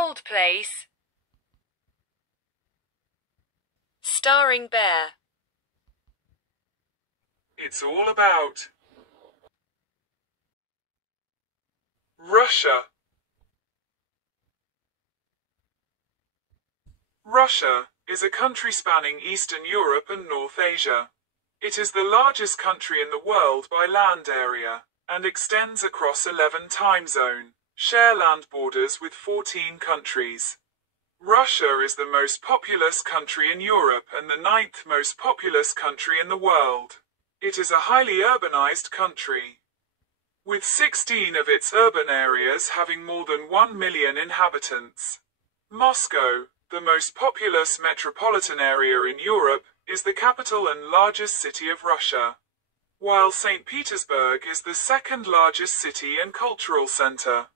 Cold Place. Starring Bear. It's all about Russia. Russia is a country spanning Eastern Europe and North Asia. It is the largest country in the world by land area, and extends across 11 time zones, share land borders with 14 countries. Russia is the most populous country in Europe and the 9th most populous country in the world. It is a highly urbanized country, with 16 of its urban areas having more than 1 million inhabitants. Moscow, the most populous metropolitan area in Europe, is the capital and largest city of Russia, while St. Petersburg is the second largest city and cultural center.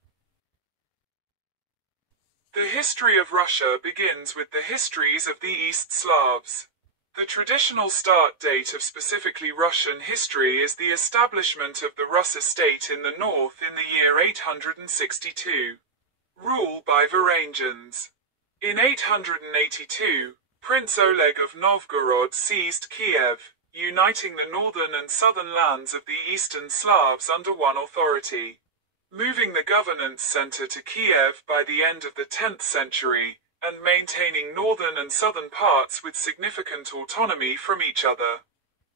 The history of Russia begins with the histories of the East Slavs. The traditional start date of specifically Russian history is the establishment of the Rus estate in the north in the year 862. Rule by Varangians. In 882, Prince Oleg of Novgorod seized Kiev, uniting the northern and southern lands of the Eastern Slavs under one authority, moving the governance center to Kiev by the end of the 10th century, and maintaining northern and southern parts with significant autonomy from each other.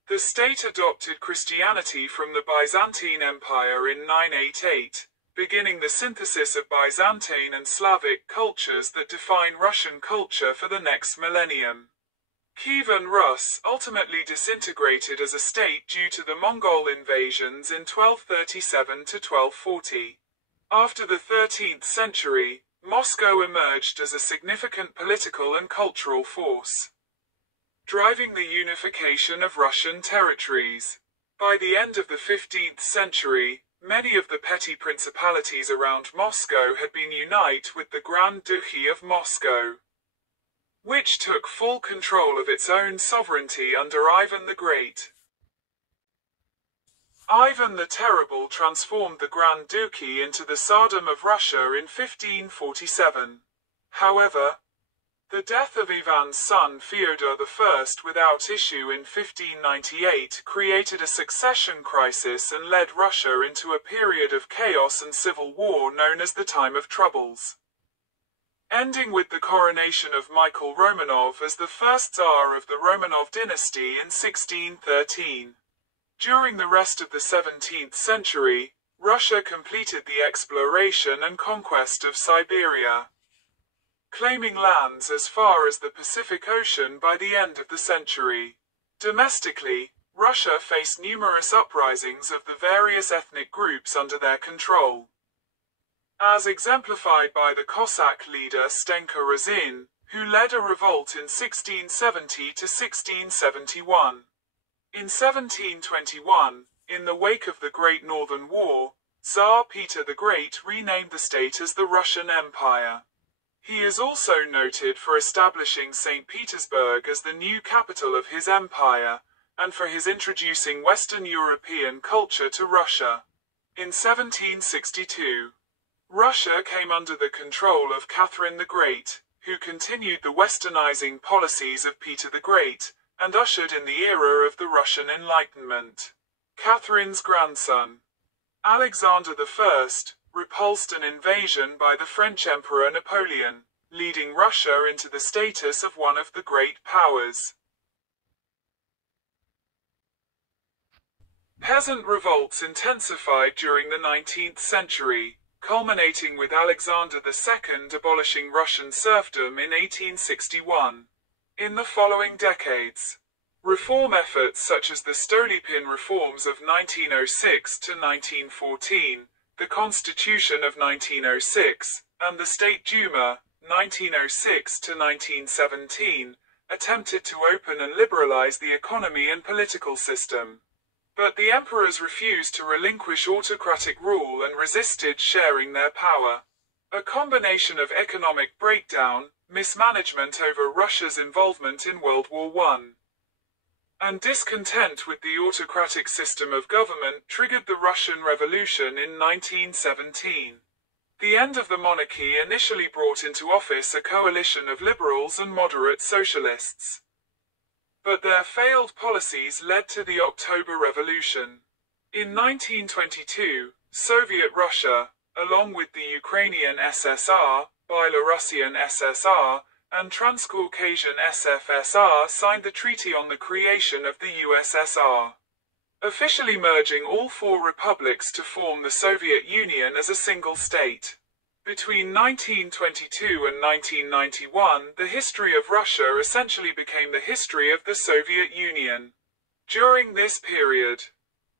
The state adopted Christianity from the Byzantine Empire in 988, beginning the synthesis of Byzantine and Slavic cultures that define Russian culture for the next millennium. Kievan Rus ultimately disintegrated as a state due to the Mongol invasions in 1237 to 1240. After the 13th century, Moscow emerged as a significant political and cultural force, driving the unification of Russian territories. By the end of the 15th century, many of the petty principalities around Moscow had been united with the Grand Duchy of Moscow, which took full control of its own sovereignty under Ivan the Great. Ivan the Terrible transformed the Grand Duchy into the Tsardom of Russia in 1547. However, the death of Ivan's son Fyodor I without issue in 1598 created a succession crisis and led Russia into a period of chaos and civil war known as the Time of Troubles, ending with the coronation of Michael Romanov as the first Tsar of the Romanov dynasty in 1613. During the rest of the 17th century, Russia completed the exploration and conquest of Siberia, claiming lands as far as the Pacific Ocean by the end of the century. Domestically, Russia faced numerous uprisings of the various ethnic groups under their control, as exemplified by the Cossack leader Stenka Razin, who led a revolt in 1670 to 1671. In 1721, in the wake of the Great Northern War, Tsar Peter the Great renamed the state as the Russian Empire. He is also noted for establishing St. Petersburg as the new capital of his empire, and for his introducing Western European culture to Russia. In 1762, Russia came under the control of Catherine the Great, who continued the westernizing policies of Peter the Great, and ushered in the era of the Russian Enlightenment. Catherine's grandson, Alexander I, repulsed an invasion by the French Emperor Napoleon, leading Russia into the status of one of the great powers. Peasant revolts intensified during the 19th century, culminating with Alexander II abolishing Russian serfdom in 1861. In the following decades, reform efforts such as the Stolypin reforms of 1906 to 1914, the Constitution of 1906, and the State Duma, 1906 to 1917, attempted to open and liberalize the economy and political system. But the emperors refused to relinquish autocratic rule and resisted sharing their power. A combination of economic breakdown, mismanagement over Russia's involvement in World War I, and discontent with the autocratic system of government triggered the Russian Revolution in 1917. The end of the monarchy initially brought into office a coalition of liberals and moderate socialists. But their failed policies led to the October Revolution. In 1922, Soviet Russia, along with the Ukrainian SSR, Belarusian SSR, and Transcaucasian SFSR signed the treaty on the creation of the USSR, officially merging all four republics to form the Soviet Union as a single state. Between 1922 and 1991, the history of Russia essentially became the history of the Soviet Union. During this period,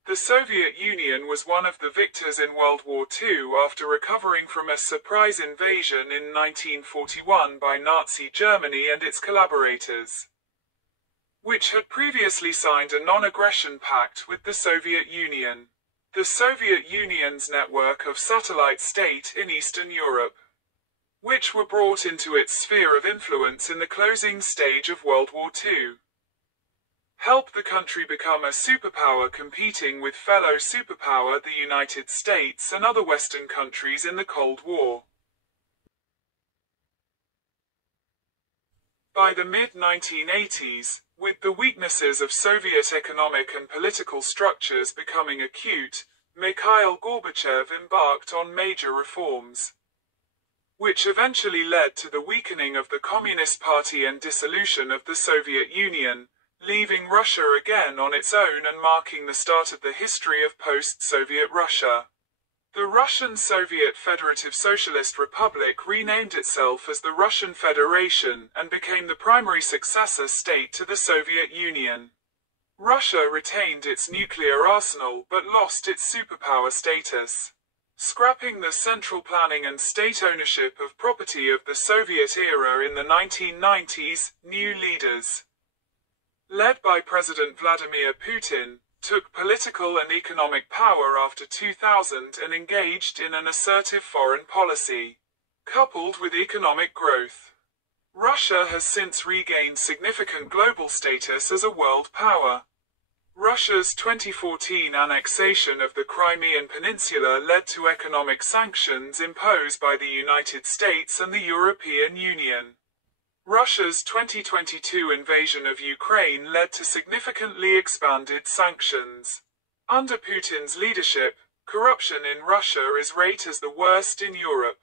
the Soviet Union was one of the victors in World War II after recovering from a surprise invasion in 1941 by Nazi Germany and its collaborators, which had previously signed a non-aggression pact with the Soviet Union, the Soviet Union's network of satellite states in Eastern Europe, which were brought into its sphere of influence in the closing stage of World War II. Helped the country become a superpower competing with fellow superpower the United States and other Western countries in the Cold War. By the mid-1980s, with the weaknesses of Soviet economic and political structures becoming acute, Mikhail Gorbachev embarked on major reforms, which eventually led to the weakening of the Communist Party and dissolution of the Soviet Union, leaving Russia again on its own and marking the start of the history of post-Soviet Russia. The Russian Soviet Federative Socialist Republic renamed itself as the Russian Federation and became the primary successor state to the Soviet Union. Russia retained its nuclear arsenal but lost its superpower status, scrapping the central planning and state ownership of property of the Soviet era in the 1990s. New leaders, led by President Vladimir Putin, took political and economic power after 2000 and engaged in an assertive foreign policy, coupled with economic growth. Russia has since regained significant global status as a world power. Russia's 2014 annexation of the Crimean Peninsula led to economic sanctions imposed by the United States and the European Union. Russia's 2022 invasion of Ukraine led to significantly expanded sanctions. Under Putin's leadership, corruption in Russia is rated as the worst in Europe,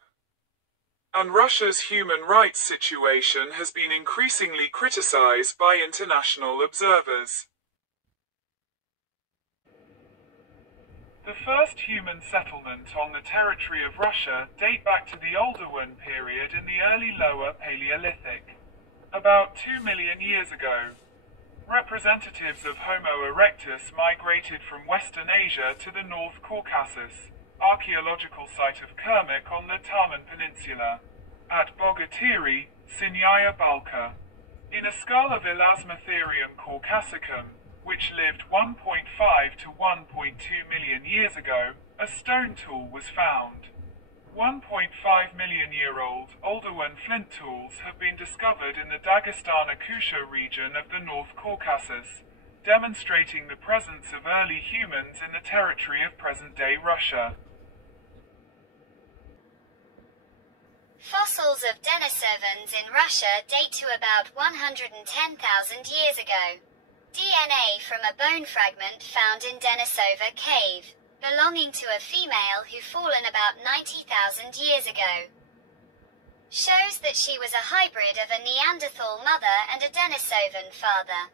and Russia's human rights situation has been increasingly criticized by international observers. The first human settlement on the territory of Russia date back to the Oldowan period in the early Lower Paleolithic, about 2 million years ago. Representatives of Homo erectus migrated from Western Asia to the North Caucasus, archaeological site of Kermik on the Taman Peninsula, at Bogatiri, Sinyaya Balka. In a skull of Elasmotherium caucasicum, which lived 1.5 to 1.2 million years ago, a stone tool was found. 1.5 million-year-old Oldowan flint tools have been discovered in the Dagestan-Akusha region of the North Caucasus, demonstrating the presence of early humans in the territory of present-day Russia. Fossils of Denisovans in Russia date to about 110,000 years ago. DNA from a bone fragment found in Denisova Cave, belonging to a female who fallen about 90,000 years ago, shows that she was a hybrid of a Neanderthal mother and a Denisovan father.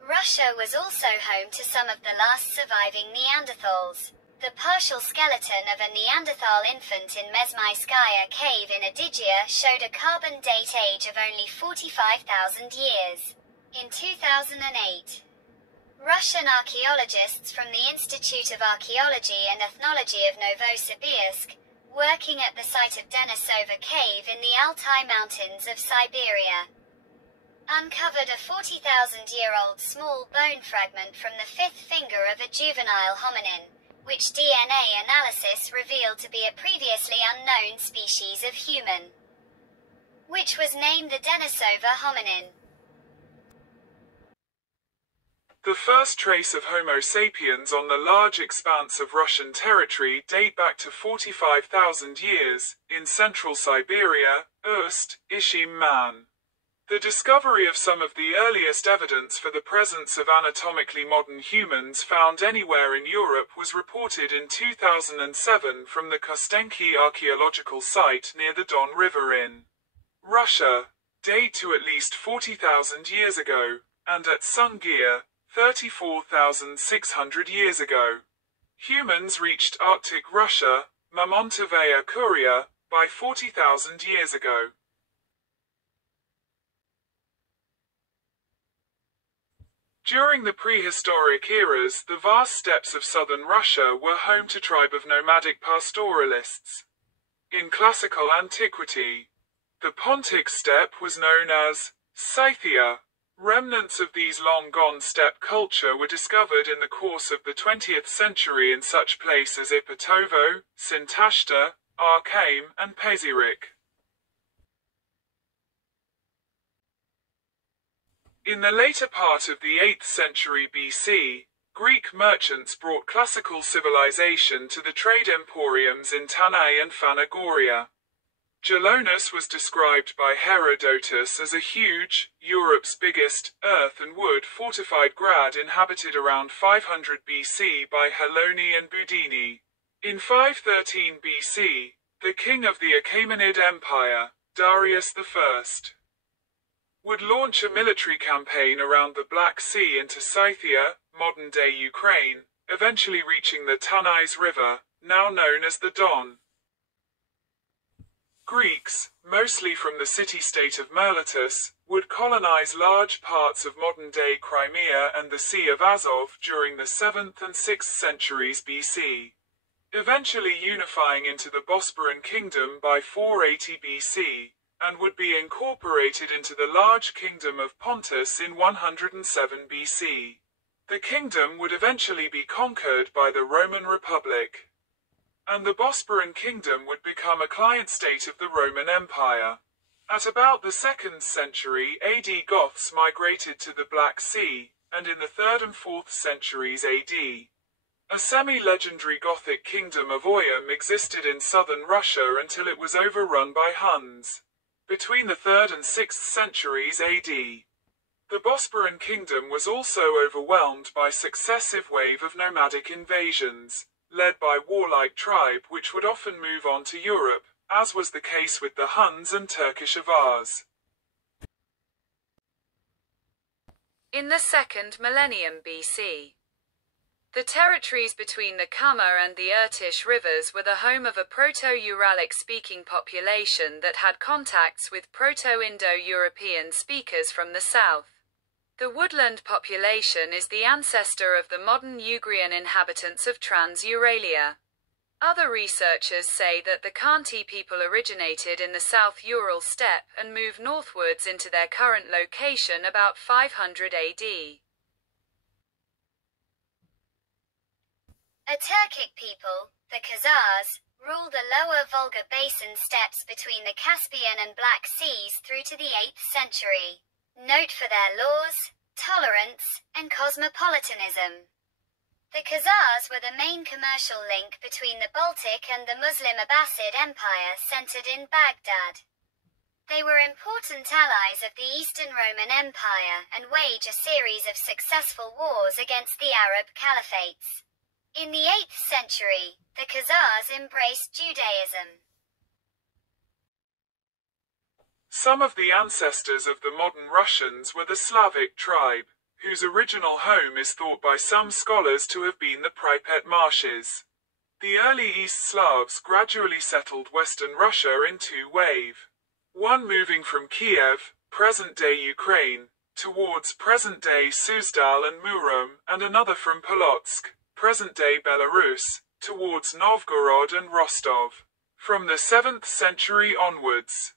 Russia was also home to some of the last surviving Neanderthals. The partial skeleton of a Neanderthal infant in Mezmaiskaya Cave in Adygia showed a carbon date age of only 45,000 years. In 2008, Russian archaeologists from the Institute of Archaeology and Ethnology of Novosibirsk, working at the site of Denisova Cave in the Altai Mountains of Siberia, uncovered a 40,000-year-old small bone fragment from the fifth finger of a juvenile hominin, which DNA analysis revealed to be a previously unknown species of human, which was named the Denisova hominin. The first trace of Homo sapiens on the large expanse of Russian territory date back to 45,000 years, in central Siberia, Ust-Ishim Man. The discovery of some of the earliest evidence for the presence of anatomically modern humans found anywhere in Europe was reported in 2007 from the Kostenki archaeological site near the Don River in Russia, date to at least 40,000 years ago, and at Sungir, 34,600 years ago. Humans reached Arctic Russia, Mamontovaya Kuria, by 40,000 years ago. During the prehistoric eras, the vast steppes of southern Russia were home to tribe of nomadic pastoralists. In classical antiquity, the Pontic steppe was known as Scythia. Remnants of these long-gone steppe culture were discovered in the course of the 20th century in such places as Ipatovo, Sintashta, Arkaim, and Pezirik. In the later part of the 8th century BC, Greek merchants brought classical civilization to the trade emporiums in Tanai and Phanagoria. Gelonus was described by Herodotus as a huge, Europe's biggest, earth and wood fortified grad inhabited around 500 BC by Heloni and Budini. In 513 BC, the king of the Achaemenid Empire, Darius I, would launch a military campaign around the Black Sea into Scythia, modern-day Ukraine, eventually reaching the Tanais River, now known as the Don. Greeks, mostly from the city-state of Miletus, would colonize large parts of modern-day Crimea and the Sea of Azov during the 7th and 6th centuries BC, eventually unifying into the Bosporan Kingdom by 480 BC, and would be incorporated into the large kingdom of Pontus in 107 BC. The kingdom would eventually be conquered by the Roman Republic, and the Bosporan Kingdom would become a client state of the Roman Empire. At about the 2nd century AD, Goths migrated to the Black Sea, and in the 3rd and 4th centuries AD, a semi-legendary Gothic kingdom of Oyam existed in southern Russia until it was overrun by Huns. Between the 3rd and 6th centuries AD, the Bosporan Kingdom was also overwhelmed by successive wave of nomadic invasions, led by warlike tribe which would often move on to Europe, as was the case with the Huns and Turkish Avars. In the 2nd millennium BC, the territories between the Kama and the Irtysh rivers were the home of a Proto-Uralic speaking population that had contacts with Proto-Indo-European speakers from the south. The woodland population is the ancestor of the modern Ugrian inhabitants of Trans-Euralia. Other researchers say that the Khanty people originated in the South Ural steppe and moved northwards into their current location about 500 AD. A Turkic people, the Khazars, ruled the lower Volga basin steppes between the Caspian and Black Seas through to the 8th century. Note for their laws, tolerance, and cosmopolitanism. The Khazars were the main commercial link between the Baltic and the Muslim Abbasid Empire centered in Baghdad. They were important allies of the Eastern Roman Empire and waged a series of successful wars against the Arab caliphates. In the 8th century, the Khazars embraced Judaism. Some of the ancestors of the modern Russians were the Slavic tribe, whose original home is thought by some scholars to have been the Pripyat marshes. The early East Slavs gradually settled western Russia in two waves. One moving from Kiev, present-day Ukraine, towards present-day Suzdal and Murom, and another from Polotsk, present-day Belarus, towards Novgorod and Rostov. From the 7th century onwards,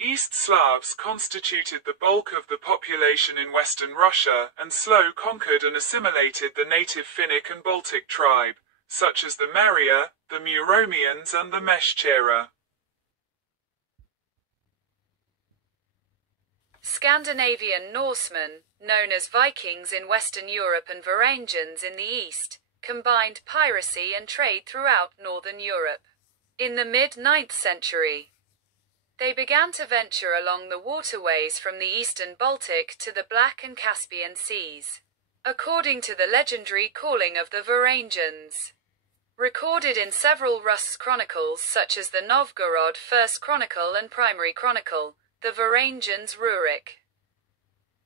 East Slavs constituted the bulk of the population in western Russia and slowly conquered and assimilated the native Finnic and Baltic tribe, such as the Meria, the Muromians and the Meshchera. Scandinavian Norsemen, known as Vikings in Western Europe and Varangians in the East, combined piracy and trade throughout Northern Europe. In the mid-9th century, they began to venture along the waterways from the eastern Baltic to the Black and Caspian Seas. According to the legendary calling of the Varangians, recorded in several Rus chronicles such as the Novgorod First Chronicle and Primary Chronicle, the Varangians Rurik,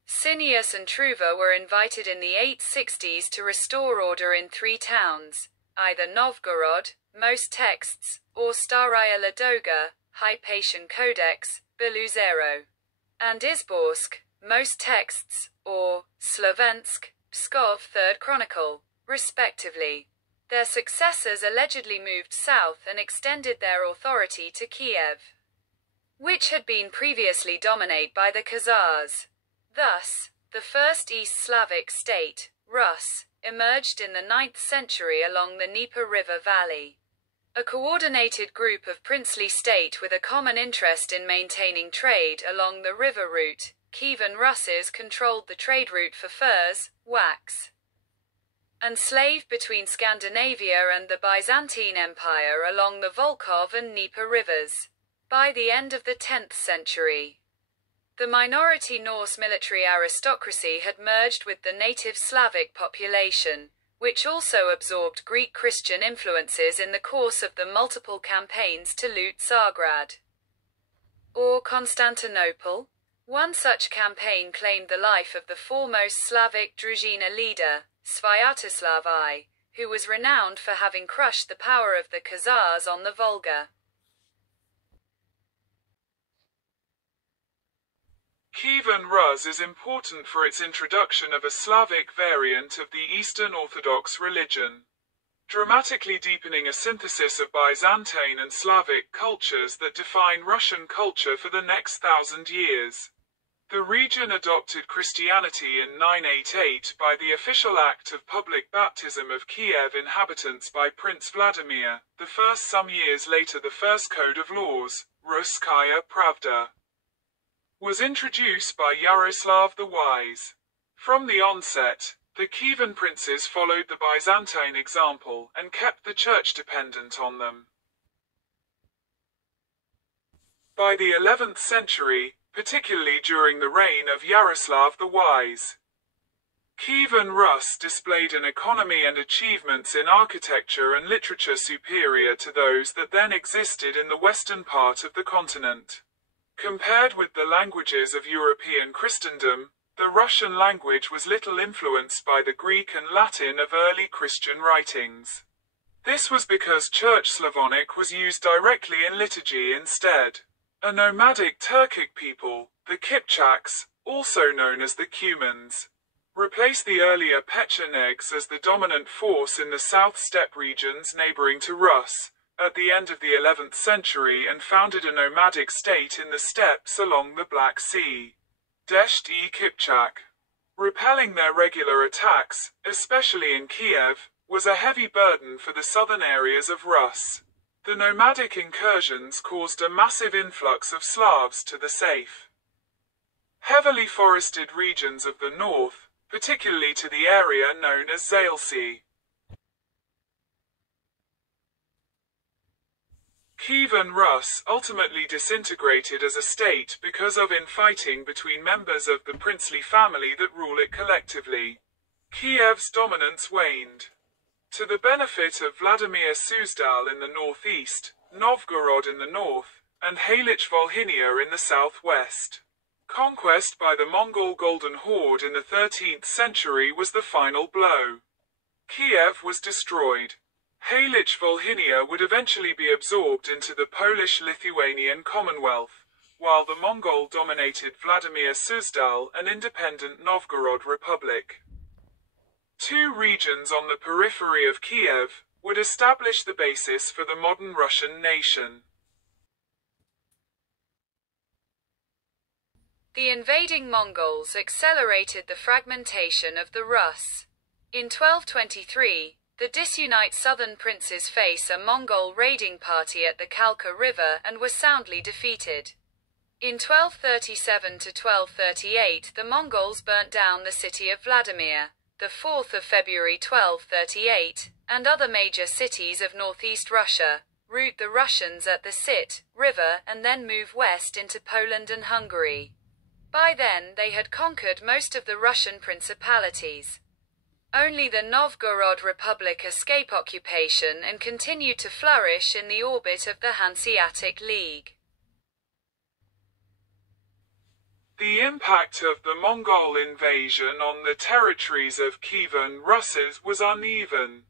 Cineas and Truva were invited in the 860s to restore order in 3 towns, either Novgorod, most texts, or Staraya Ladoga, Hypatian Codex, Beluzero, and Izborsk, most texts, or Slovensk, Pskov Third Chronicle, respectively. Their successors allegedly moved south and extended their authority to Kiev, which had been previously dominated by the Khazars. Thus, the first East Slavic state, Rus, emerged in the 9th century along the Dnieper River valley. A coordinated group of princely state with a common interest in maintaining trade along the river route, Kievan Russes controlled the trade route for furs, wax, and slave between Scandinavia and the Byzantine Empire along the Volkhov and Dnieper rivers. By the end of the 10th century, the minority Norse military aristocracy had merged with the native Slavic population, which also absorbed Greek Christian influences in the course of the multiple campaigns to loot Tsargrad or Constantinople. One such campaign claimed the life of the foremost Slavic Druzhina leader, Svyatoslav I, who was renowned for having crushed the power of the Khazars on the Volga. Kievan Rus is important for its introduction of a Slavic variant of the Eastern Orthodox religion, dramatically deepening a synthesis of Byzantine and Slavic cultures that define Russian culture for the next 1,000 years. The region adopted Christianity in 988 by the official act of public baptism of Kiev inhabitants by Prince Vladimir, the first. Some years later the first code of laws, Russkaya Pravda, was introduced by Yaroslav the Wise. From the onset, the Kievan princes followed the Byzantine example and kept the church dependent on them. By the 11th century, particularly during the reign of Yaroslav the Wise, Kievan Rus displayed an economy and achievements in architecture and literature superior to those that then existed in the western part of the continent. Compared with the languages of European Christendom, the Russian language was little influenced by the Greek and Latin of early Christian writings. This was because Church Slavonic was used directly in liturgy instead. A nomadic Turkic people, the Kipchaks, also known as the Cumans, replaced the earlier Pechenegs as the dominant force in the South Steppe regions neighboring to Rus, at the end of the 11th century and founded a nomadic state in the steppes along the Black Sea. Desht-e-Kipchak. Repelling their regular attacks, especially in Kiev, was a heavy burden for the southern areas of Rus. The nomadic incursions caused a massive influx of Slavs to the safe, heavily forested regions of the north, particularly to the area known as Zalesy. Kievan Rus ultimately disintegrated as a state because of infighting between members of the princely family that rule it collectively. Kiev's dominance waned. To the benefit of Vladimir Suzdal in the northeast, Novgorod in the north, and Halych Volhynia in the southwest. Conquest by the Mongol Golden Horde in the 13th century was the final blow. Kiev was destroyed. Halych Volhynia would eventually be absorbed into the Polish-Lithuanian Commonwealth, while the Mongol-dominated Vladimir Suzdal an independent Novgorod Republic. Two regions on the periphery of Kiev would establish the basis for the modern Russian nation. The invading Mongols accelerated the fragmentation of the Rus. In 1223, the disunite southern princes faced a Mongol raiding party at the Kalka River and were soundly defeated. In 1237 to 1238, the Mongols burnt down the city of Vladimir, the 4th of February 1238, and other major cities of northeast Russia, rout the Russians at the Sit River, and then move west into Poland and Hungary. By then, they had conquered most of the Russian principalities. Only the Novgorod Republic escaped occupation and continued to flourish in the orbit of the Hanseatic League. The impact of the Mongol invasion on the territories of Kievan Russes was uneven.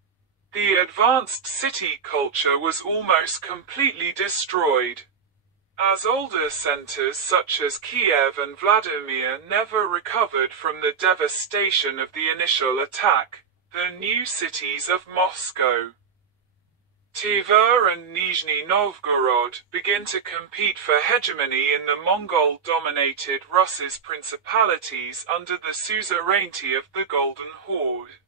The advanced city culture was almost completely destroyed. As older centers such as Kiev and Vladimir never recovered from the devastation of the initial attack, the new cities of Moscow, Tver and Nizhny Novgorod begin to compete for hegemony in the Mongol-dominated Russes principalities under the suzerainty of the Golden Horde.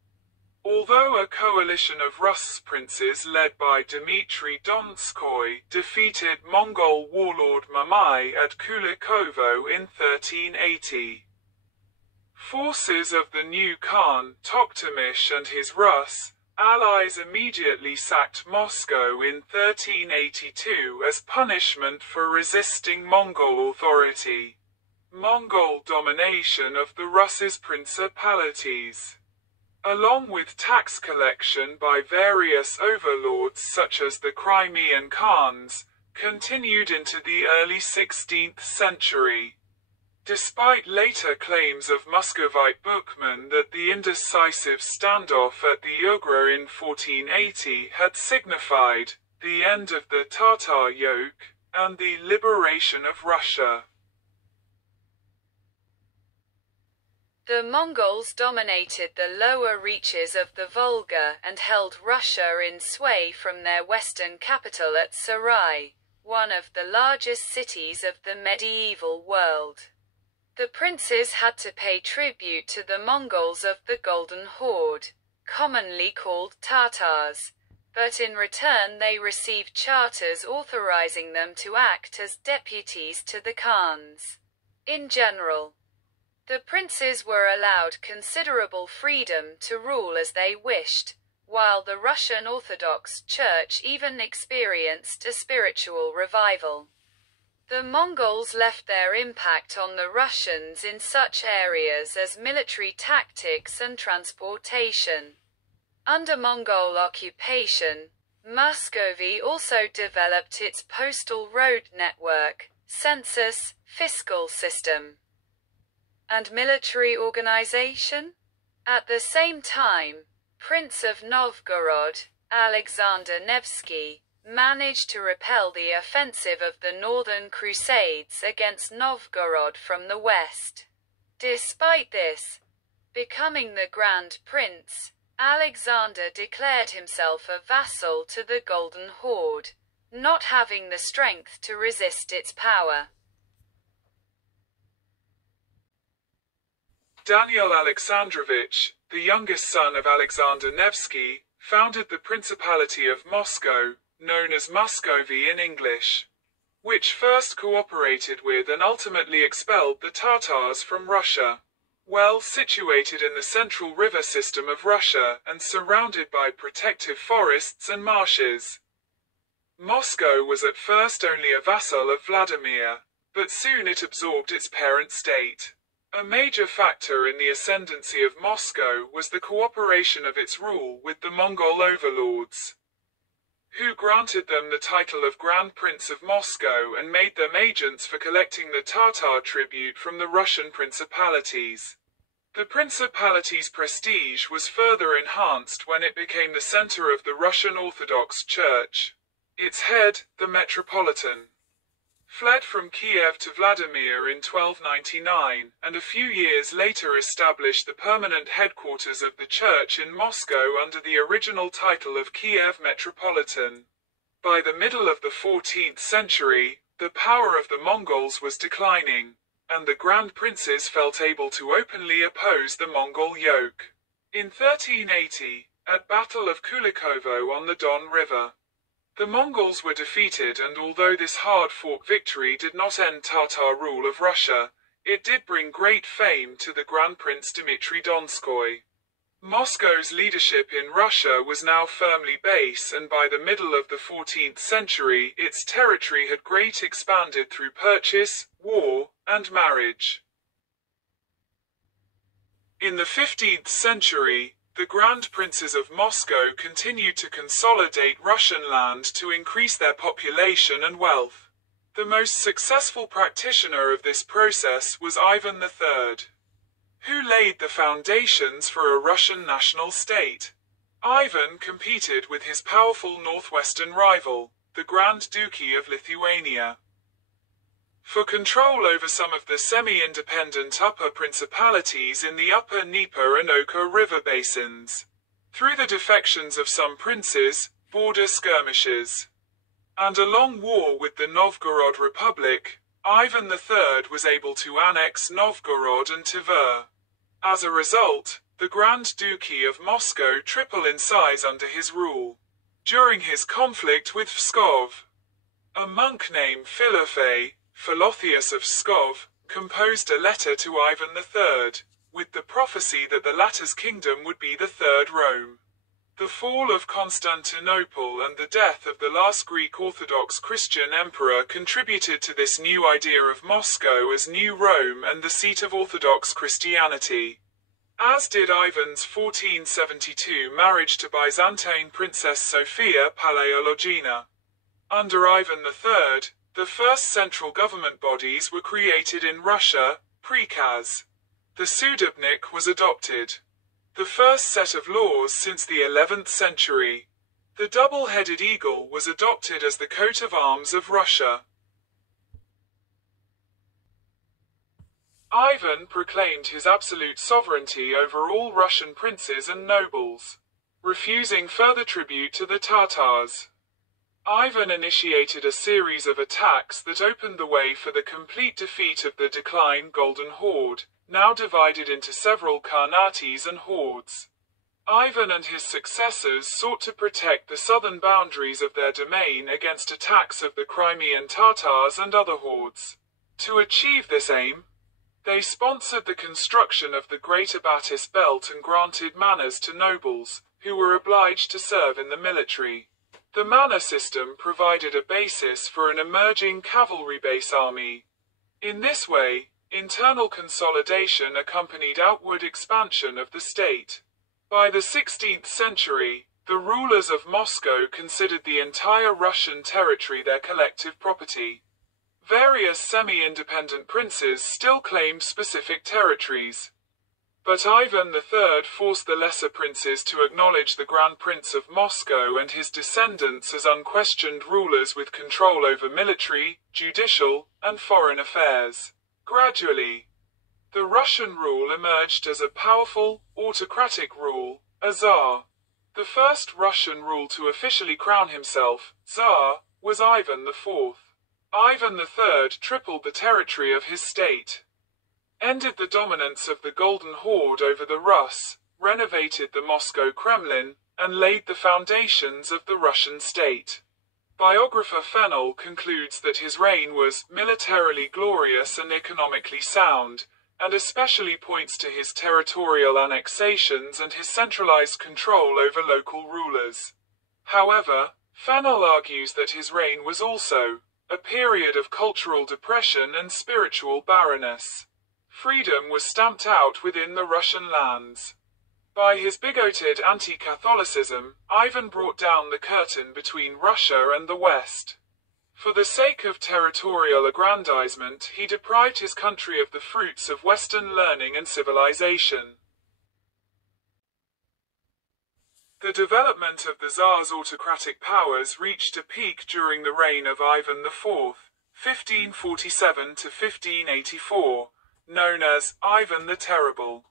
Although a coalition of Rus princes led by Dmitry Donskoy defeated Mongol warlord Mamai at Kulikovo in 1380, forces of the new Khan, Toktamish and his Rus allies immediately sacked Moscow in 1382 as punishment for resisting Mongol authority. Mongol domination of the Russes principalities, along with tax collection by various overlords such as the Crimean Khans, continued into the early 16th century. Despite later claims of Muscovite bookmen that the indecisive standoff at the Ugra in 1480 had signified the end of the Tatar yoke and the liberation of Russia. The Mongols dominated the lower reaches of the Volga and held Russia in sway from their western capital at Sarai, one of the largest cities of the medieval world. The princes had to pay tribute to the Mongols of the Golden Horde, commonly called Tatars, but in return they received charters authorizing them to act as deputies to the Khans. In general, the princes were allowed considerable freedom to rule as they wished, while the Russian Orthodox Church even experienced a spiritual revival. The Mongols left their impact on the Russians in such areas as military tactics and transportation. Under Mongol occupation, Muscovy also developed its postal road network, census, fiscal system, and military organization. At the same time, Prince of Novgorod, Alexander Nevsky, managed to repel the offensive of the Northern Crusades against Novgorod from the west. Despite this, becoming the Grand Prince, Alexander declared himself a vassal to the Golden Horde, not having the strength to resist its power. Daniel Alexandrovich, the youngest son of Alexander Nevsky, founded the Principality of Moscow, known as Muscovy in English, which first cooperated with and ultimately expelled the Tatars from Russia. Well situated in the central river system of Russia and surrounded by protective forests and marshes, Moscow was at first only a vassal of Vladimir, but soon it absorbed its parent state. A major factor in the ascendancy of Moscow was the cooperation of its rule with the Mongol overlords, who granted them the title of Grand Prince of Moscow and made them agents for collecting the Tatar tribute from the Russian principalities. The principality's prestige was further enhanced when it became the center of the Russian Orthodox Church. Its head, the Metropolitan, fled from Kiev to Vladimir in 1299, and a few years later established the permanent headquarters of the church in Moscow under the original title of Kiev Metropolitan. By the middle of the 14th century, the power of the Mongols was declining, and the Grand Princes felt able to openly oppose the Mongol yoke. In 1380, at Battle of Kulikovo on the Don River, The Mongols were defeated, and although this hard-fought victory did not end Tatar rule of Russia, it did bring great fame to the Grand Prince Dmitry Donskoy. Moscow's leadership in Russia was now firmly based, and by the middle of the 14th century its territory had greatly expanded through purchase, war, and marriage. In the 15th century, the Grand Princes of Moscow continued to consolidate Russian land to increase their population and wealth. The most successful practitioner of this process was Ivan III, who laid the foundations for a Russian national state. Ivan competed with his powerful northwestern rival, the Grand Duchy of Lithuania, for control over some of the semi-independent upper principalities in the upper Dnieper and Oka river basins. Through the defections of some princes, border skirmishes, and a long war with the Novgorod Republic, Ivan III was able to annex Novgorod and Tver. As a result, the Grand Duchy of Moscow tripled in size under his rule. During his conflict with Pskov, a monk named Philotheus of Pskov, composed a letter to Ivan III, with the prophecy that the latter's kingdom would be the Third Rome. The fall of Constantinople and the death of the last Greek Orthodox Christian emperor contributed to this new idea of Moscow as New Rome and the seat of Orthodox Christianity, as did Ivan's 1472 marriage to Byzantine Princess Sophia Paleologina. Under Ivan III, the first central government bodies were created in Russia, Prikaz. The Sudebnik was adopted, the first set of laws since the 11th century. The double-headed eagle was adopted as the coat of arms of Russia. Ivan proclaimed his absolute sovereignty over all Russian princes and nobles, refusing further tribute to the Tatars. Ivan initiated a series of attacks that opened the way for the complete defeat of the declined Golden Horde, now divided into several Khanats and hordes. Ivan and his successors sought to protect the southern boundaries of their domain against attacks of the Crimean Tatars and other hordes. To achieve this aim, they sponsored the construction of the Great Abatis Belt and granted manors to nobles, who were obliged to serve in the military. The manor system provided a basis for an emerging cavalry-based army. In this way, internal consolidation accompanied outward expansion of the state. By the 16th century, the rulers of Moscow considered the entire Russian territory their collective property. Various semi-independent princes still claimed specific territories, but Ivan III forced the lesser princes to acknowledge the Grand Prince of Moscow and his descendants as unquestioned rulers with control over military, judicial, and foreign affairs. Gradually, the Russian rule emerged as a powerful, autocratic rule, a Tsar. The first Russian rule to officially crown himself, Tsar, was Ivan IV. Ivan III tripled the territory of his state, ended the dominance of the Golden Horde over the Rus, renovated the Moscow Kremlin, and laid the foundations of the Russian state. Biographer Fennell concludes that his reign was militarily glorious and economically sound, and especially points to his territorial annexations and his centralized control over local rulers. However, Fennell argues that his reign was also a period of cultural depression and spiritual barrenness. Freedom was stamped out within the Russian lands. By his bigoted anti-Catholicism, Ivan brought down the curtain between Russia and the West. For the sake of territorial aggrandizement, he deprived his country of the fruits of Western learning and civilization. The development of the Tsar's autocratic powers reached a peak during the reign of Ivan IV, 1547 to 1584. Known as Ivan the Terrible.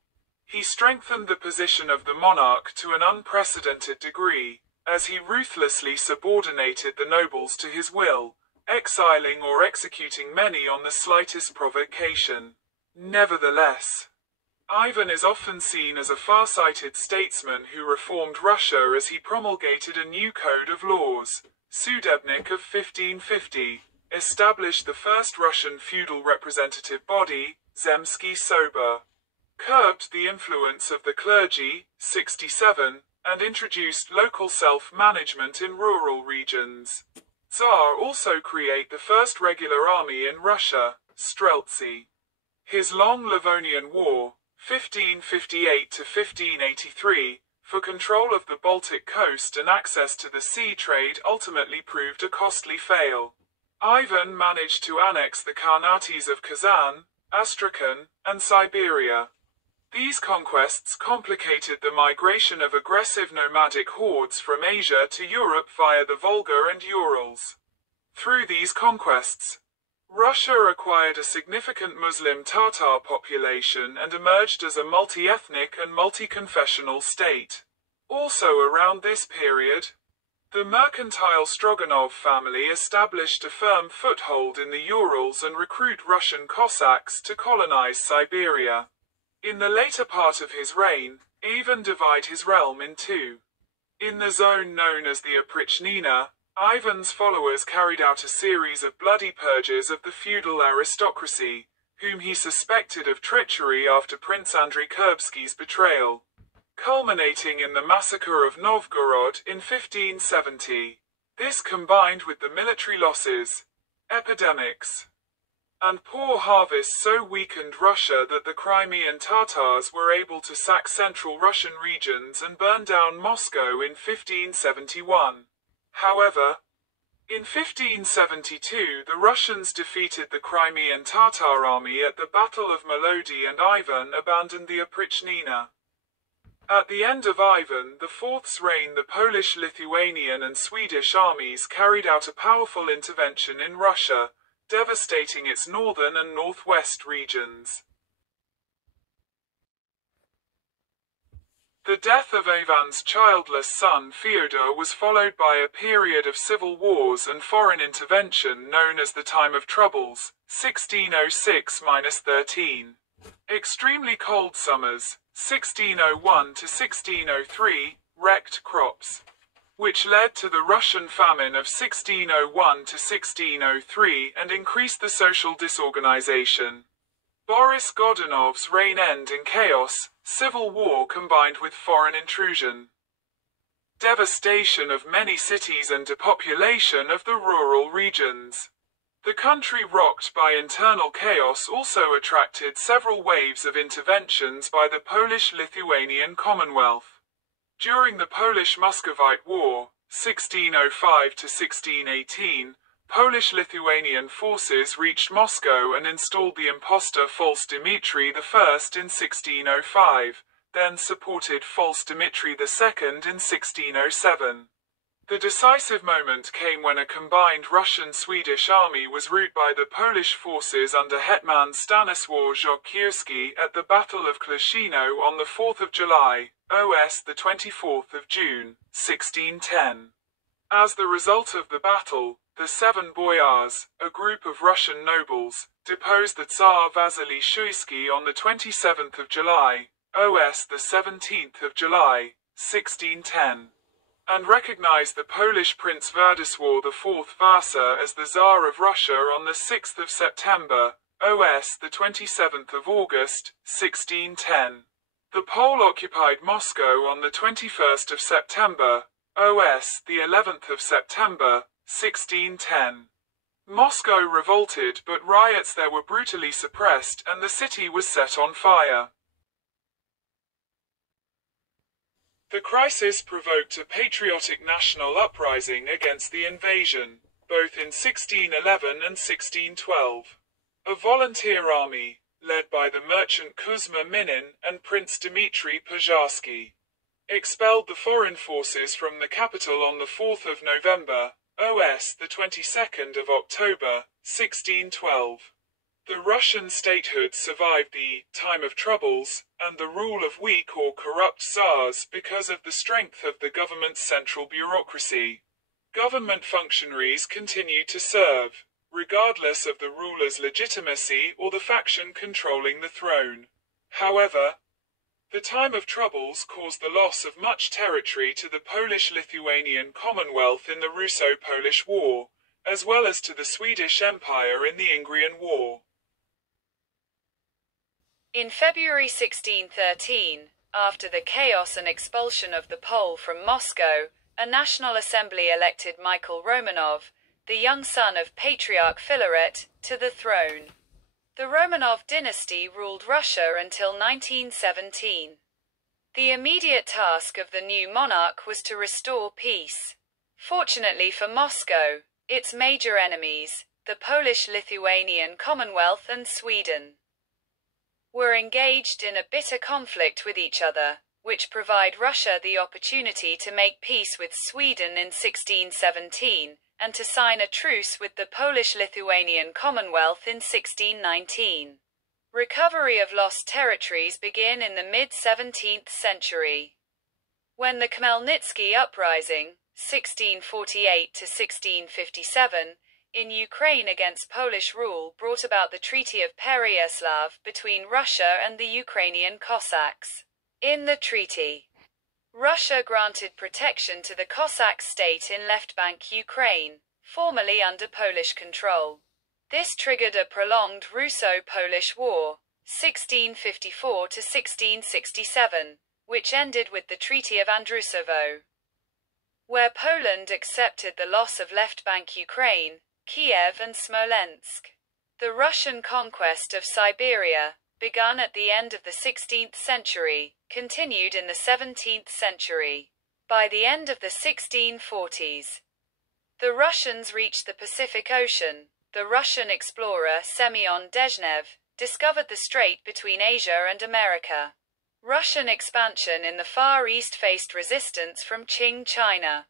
He strengthened the position of the monarch to an unprecedented degree, as he ruthlessly subordinated the nobles to his will, exiling or executing many on the slightest provocation. Nevertheless, Ivan is often seen as a far-sighted statesman who reformed Russia as he promulgated a new code of laws. Sudebnik of 1550 established the first Russian feudal representative body, Zemsky Soba, curbed the influence of the clergy, 67, and introduced local self-management in rural regions. Tsar also created the first regular army in Russia, Streltsy. His long Livonian War, 1558 to 1583, for control of the Baltic coast and access to the sea trade ultimately proved a costly fail. Ivan managed to annex the Kanates of Kazan, Astrakhan, and Siberia. These conquests complicated the migration of aggressive nomadic hordes from Asia to Europe via the Volga and Urals. Through these conquests, Russia acquired a significant Muslim Tatar population and emerged as a multi-ethnic and multi-confessional state. Also around this period, the mercantile Stroganov family established a firm foothold in the Urals and recruited Russian Cossacks to colonize Siberia. In the later part of his reign, Ivan divided his realm in two. In the zone known as the Oprichnina, Ivan's followers carried out a series of bloody purges of the feudal aristocracy, whom he suspected of treachery after Prince Andrei Kurbsky's betrayal, culminating in the massacre of Novgorod in 1570. This combined with the military losses, epidemics, and poor harvests so weakened Russia that the Crimean Tatars were able to sack central Russian regions and burn down Moscow in 1571. However, in 1572 the Russians defeated the Crimean Tatar army at the Battle of Molody and Ivan abandoned the Oprichnina. At the end of Ivan IV's reign, the Polish, Lithuanian and Swedish armies carried out a powerful intervention in Russia, devastating its northern and northwest regions. The death of Ivan's childless son Fyodor was followed by a period of civil wars and foreign intervention known as the Time of Troubles, 1606–13. Extremely cold summers, 1601 to 1603, wrecked crops, which led to the Russian famine of 1601 to 1603 and increased the social disorganization. Boris Godunov's reign ended in chaos, civil war combined with foreign intrusion, devastation of many cities and depopulation of the rural regions. The country rocked by internal chaos also attracted several waves of interventions by the Polish-Lithuanian Commonwealth. During the Polish-Muscovite War, 1605 to 1618, Polish-Lithuanian forces reached Moscow and installed the impostor False Dmitry I in 1605, then supported False Dmitry II in 1607. The decisive moment came when a combined Russian-Swedish army was routed by the Polish forces under Hetman Stanisław Żołkierski at the Battle of Klashino on the 4th of July, OS the 24th of June, 1610. As the result of the battle, the Seven Boyars, a group of Russian nobles, deposed the Tsar Vasily Shuisky on the 27th of July, OS the 17th of July, 1610, and recognized the Polish Prince Władysław IV Vasa as the Tsar of Russia on the 6th of September, OS the 27th of August, 1610. The Pole occupied Moscow on the 21st of September, OS the 11th of September, 1610. Moscow revolted, but riots there were brutally suppressed and the city was set on fire. The crisis provoked a patriotic national uprising against the invasion, both in 1611 and 1612. A volunteer army, led by the merchant Kuzma Minin and Prince Dmitry Pozharsky, expelled the foreign forces from the capital on the 4th of November, OS the 22nd of October, 1612. The Russian statehood survived the Time of Troubles and the rule of weak or corrupt Tsars because of the strength of the government's central bureaucracy. Government functionaries continued to serve, regardless of the ruler's legitimacy or the faction controlling the throne. However, The time of troubles caused the loss of much territory to the Polish-Lithuanian Commonwealth in the Russo-Polish War, as well as to the Swedish Empire in the Ingrian War. In February 1613, after the chaos and expulsion of the Pole from Moscow, a National Assembly elected Michael Romanov, the young son of Patriarch Filaret, to the throne. The Romanov dynasty ruled Russia until 1917. The immediate task of the new monarch was to restore peace. Fortunately for Moscow, its major enemies, the Polish-Lithuanian Commonwealth and Sweden, were engaged in a bitter conflict with each other, which provided Russia the opportunity to make peace with Sweden in 1617, and to sign a truce with the Polish-Lithuanian Commonwealth in 1619. Recovery of lost territories began in the mid-17th century, when the Khmelnytsky Uprising, 1648 to 1657, in Ukraine against Polish rule brought about the Treaty of Pereyaslav between Russia and the Ukrainian Cossacks. In the treaty, Russia granted protection to the Cossack state in Left Bank Ukraine, formerly under Polish control. This triggered a prolonged Russo-Polish War, 1654 to 1667, which ended with the Treaty of Andrusovo, where Poland accepted the loss of Left Bank Ukraine, Kiev and Smolensk. The Russian conquest of Siberia, begun at the end of the 16th century, continued in the 17th century. By the end of the 1640s, the Russians reached the Pacific Ocean. The Russian explorer Semyon Dezhnev discovered the strait between Asia and America. Russian expansion in the Far East faced resistance from Qing China.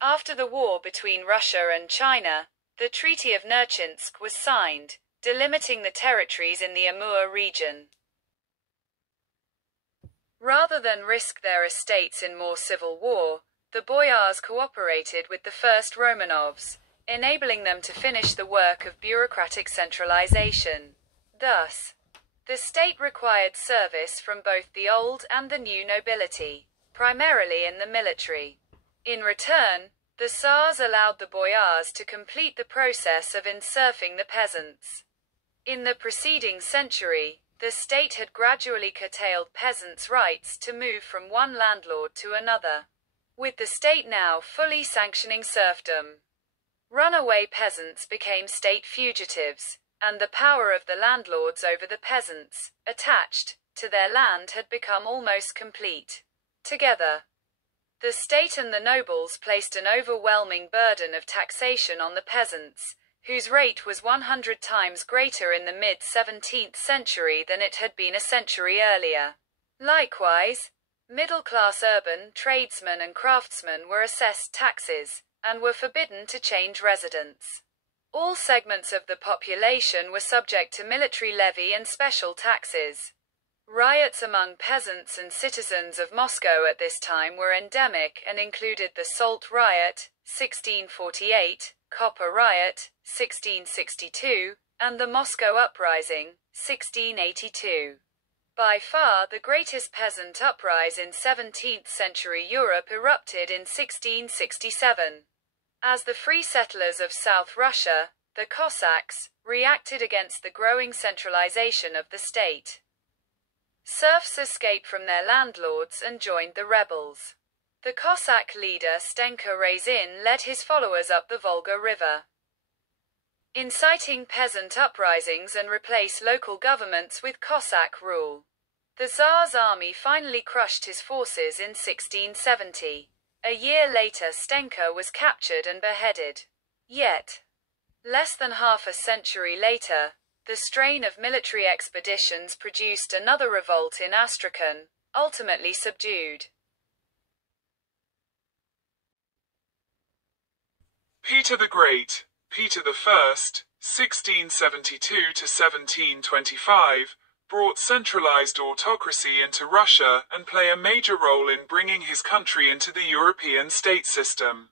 After the war between Russia and China, the Treaty of Nerchinsk was signed, delimiting the territories in the Amur region. Rather than risk their estates in more civil war, the boyars cooperated with the first Romanovs, enabling them to finish the work of bureaucratic centralization. Thus, the state required service from both the old and the new nobility, primarily in the military. In return, the Tsars allowed the boyars to complete the process of inserting the peasants. In the preceding century, the state had gradually curtailed peasants' rights to move from one landlord to another, with the state now fully sanctioning serfdom. Runaway peasants became state fugitives, and the power of the landlords over the peasants, attached to their land, had become almost complete. Together, the state and the nobles placed an overwhelming burden of taxation on the peasants, whose rate was 100 times greater in the mid-17th century than it had been a century earlier. Likewise, middle-class urban tradesmen and craftsmen were assessed taxes, and were forbidden to change residence. All segments of the population were subject to military levy and special taxes. Riots among peasants and citizens of Moscow at this time were endemic and included the Salt Riot, 1648, Copper Riot, 1662, and the Moscow Uprising, 1682. By far the greatest peasant uprising in 17th century Europe erupted in 1667. As the free settlers of South Russia, the Cossacks, reacted against the growing centralization of the state. Serfs escaped from their landlords and joined the rebels. The Cossack leader Stenka Razin led his followers up the Volga River, inciting peasant uprisings and replaced local governments with Cossack rule. The Tsar's army finally crushed his forces in 1670. A year later Stenka was captured and beheaded. Yet, less than half a century later, the strain of military expeditions produced another revolt in Astrakhan, ultimately subdued. Peter the Great, Peter I, 1672 to 1725, brought centralized autocracy into Russia and played a major role in bringing his country into the European state system.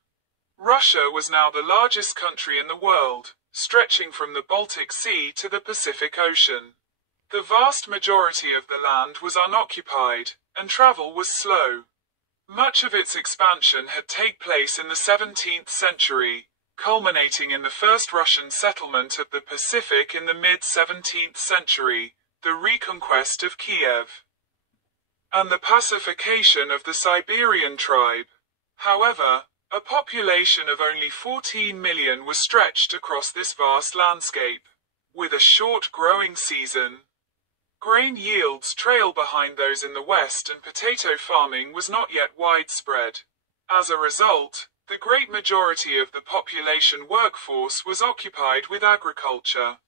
Russia was now the largest country in the world, stretching from the Baltic Sea to the Pacific Ocean. The vast majority of the land was unoccupied, and travel was slow. Much of its expansion had taken place in the 17th century, culminating in the first Russian settlement of the Pacific in the mid-17th century, the reconquest of Kiev, and the pacification of the Siberian tribe. However, a population of only 14 million was stretched across this vast landscape. With a short growing season, grain yields trail behind those in the west, and potato farming was not yet widespread. As a result, the great majority of the population workforce was occupied with agriculture.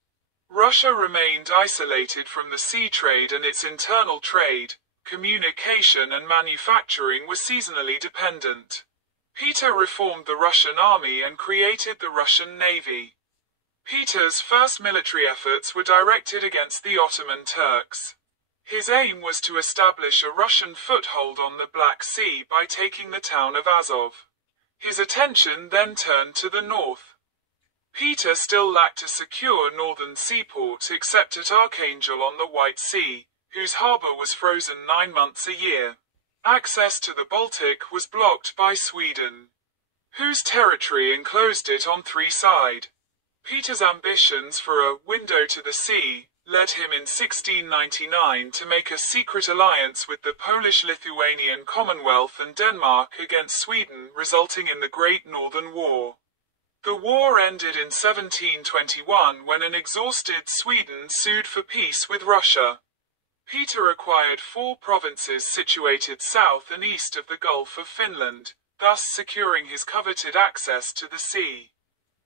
Russia remained isolated from the sea trade, and its internal trade, communication and manufacturing were seasonally dependent. Peter reformed the Russian army and created the Russian Navy. Peter's first military efforts were directed against the Ottoman Turks. His aim was to establish a Russian foothold on the Black Sea by taking the town of Azov. His attention then turned to the north. Peter still lacked a secure northern seaport except at Archangel on the White Sea, whose harbor was frozen 9 months a year. Access to the Baltic was blocked by Sweden, whose territory enclosed it on 3 sides. Peter's ambitions for a window to the sea led him in 1699 to make a secret alliance with the Polish-Lithuanian Commonwealth and Denmark against Sweden, resulting in the Great Northern War. The war ended in 1721 when an exhausted Sweden sued for peace with Russia. Peter acquired 4 provinces situated south and east of the Gulf of Finland, thus securing his coveted access to the sea.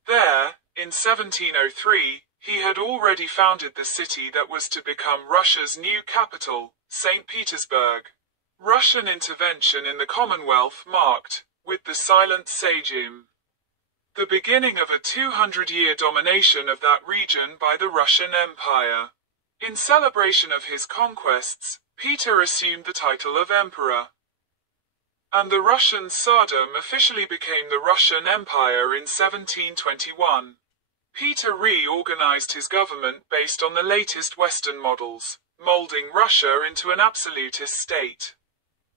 There, in 1703, he had already founded the city that was to become Russia's new capital, St. Petersburg. Russian intervention in the Commonwealth marked, with the Silent Sejm, the beginning of a 200-year domination of that region by the Russian Empire. In celebration of his conquests, Peter assumed the title of Emperor, and the Russian Tsardom officially became the Russian Empire in 1721. Peter reorganized his government based on the latest Western models, molding Russia into an absolutist state.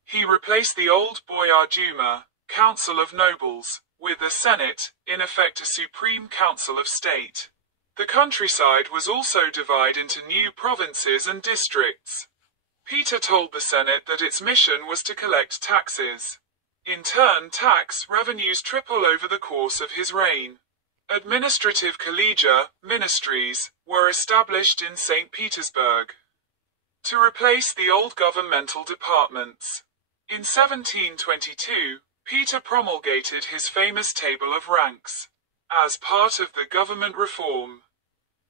He replaced the old Boyar Duma, Council of Nobles, with the Senate, in effect a supreme council of state. The countryside was also divided into new provinces and districts. Peter told the Senate that its mission was to collect taxes. In turn, tax revenues tripled over the course of his reign. Administrative collegia, ministries, were established in St. Petersburg to replace the old governmental departments. In 1722, Peter promulgated his famous Table of Ranks. As part of the government reform,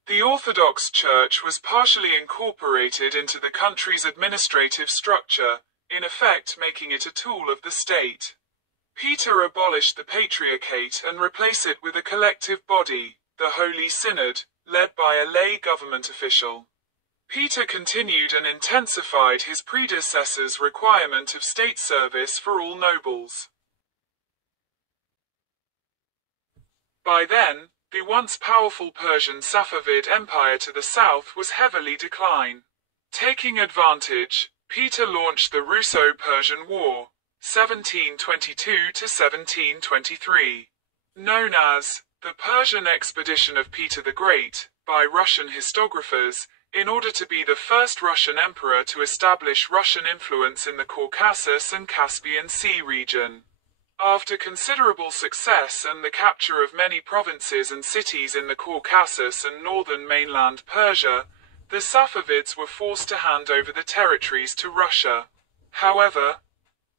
the Orthodox Church was partially incorporated into the country's administrative structure, in effect making it a tool of the state. Peter abolished the Patriarchate and replaced it with a collective body, the Holy Synod, led by a lay government official. Peter continued and intensified his predecessor's requirement of state service for all nobles. By then, the once powerful Persian Safavid Empire to the south was heavily declined. Taking advantage, Peter launched the Russo-Persian War, 1722 to 1723. Known as the Persian Expedition of Peter the Great, by Russian historiographers, in order to be the first Russian emperor to establish Russian influence in the Caucasus and Caspian Sea region. After considerable success and the capture of many provinces and cities in the Caucasus and northern mainland Persia, the Safavids were forced to hand over the territories to Russia. However,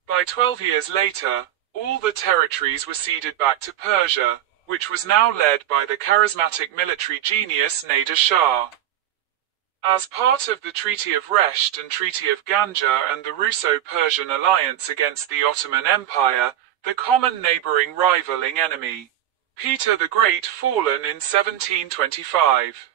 by 12 years later, all the territories were ceded back to Persia, which was now led by the charismatic military genius Nader Shah. As part of the Treaty of Resht and Treaty of Ganja and the Russo-Persian alliance against the Ottoman Empire, the common neighboring rivaling enemy, Peter the Great, fallen in 1725,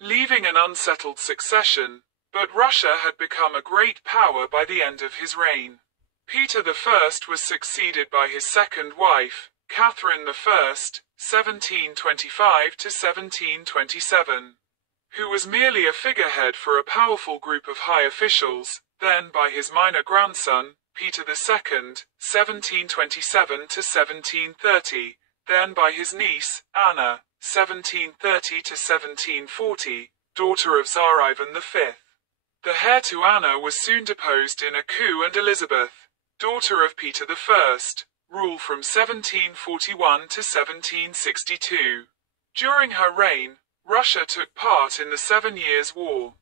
leaving an unsettled succession, but Russia had become a great power by the end of his reign. Peter I was succeeded by his second wife, Catherine I, 1725 to 1727, who was merely a figurehead for a powerful group of high officials. then by his minor grandson, Peter II, 1727 to 1730, then by his niece, Anna, 1730 to 1740, daughter of Tsar Ivan V. The heir to Anna was soon deposed in a coup, and Elizabeth, daughter of Peter I, ruled from 1741 to 1762. During her reign, Russia took part in the 7 Years' War.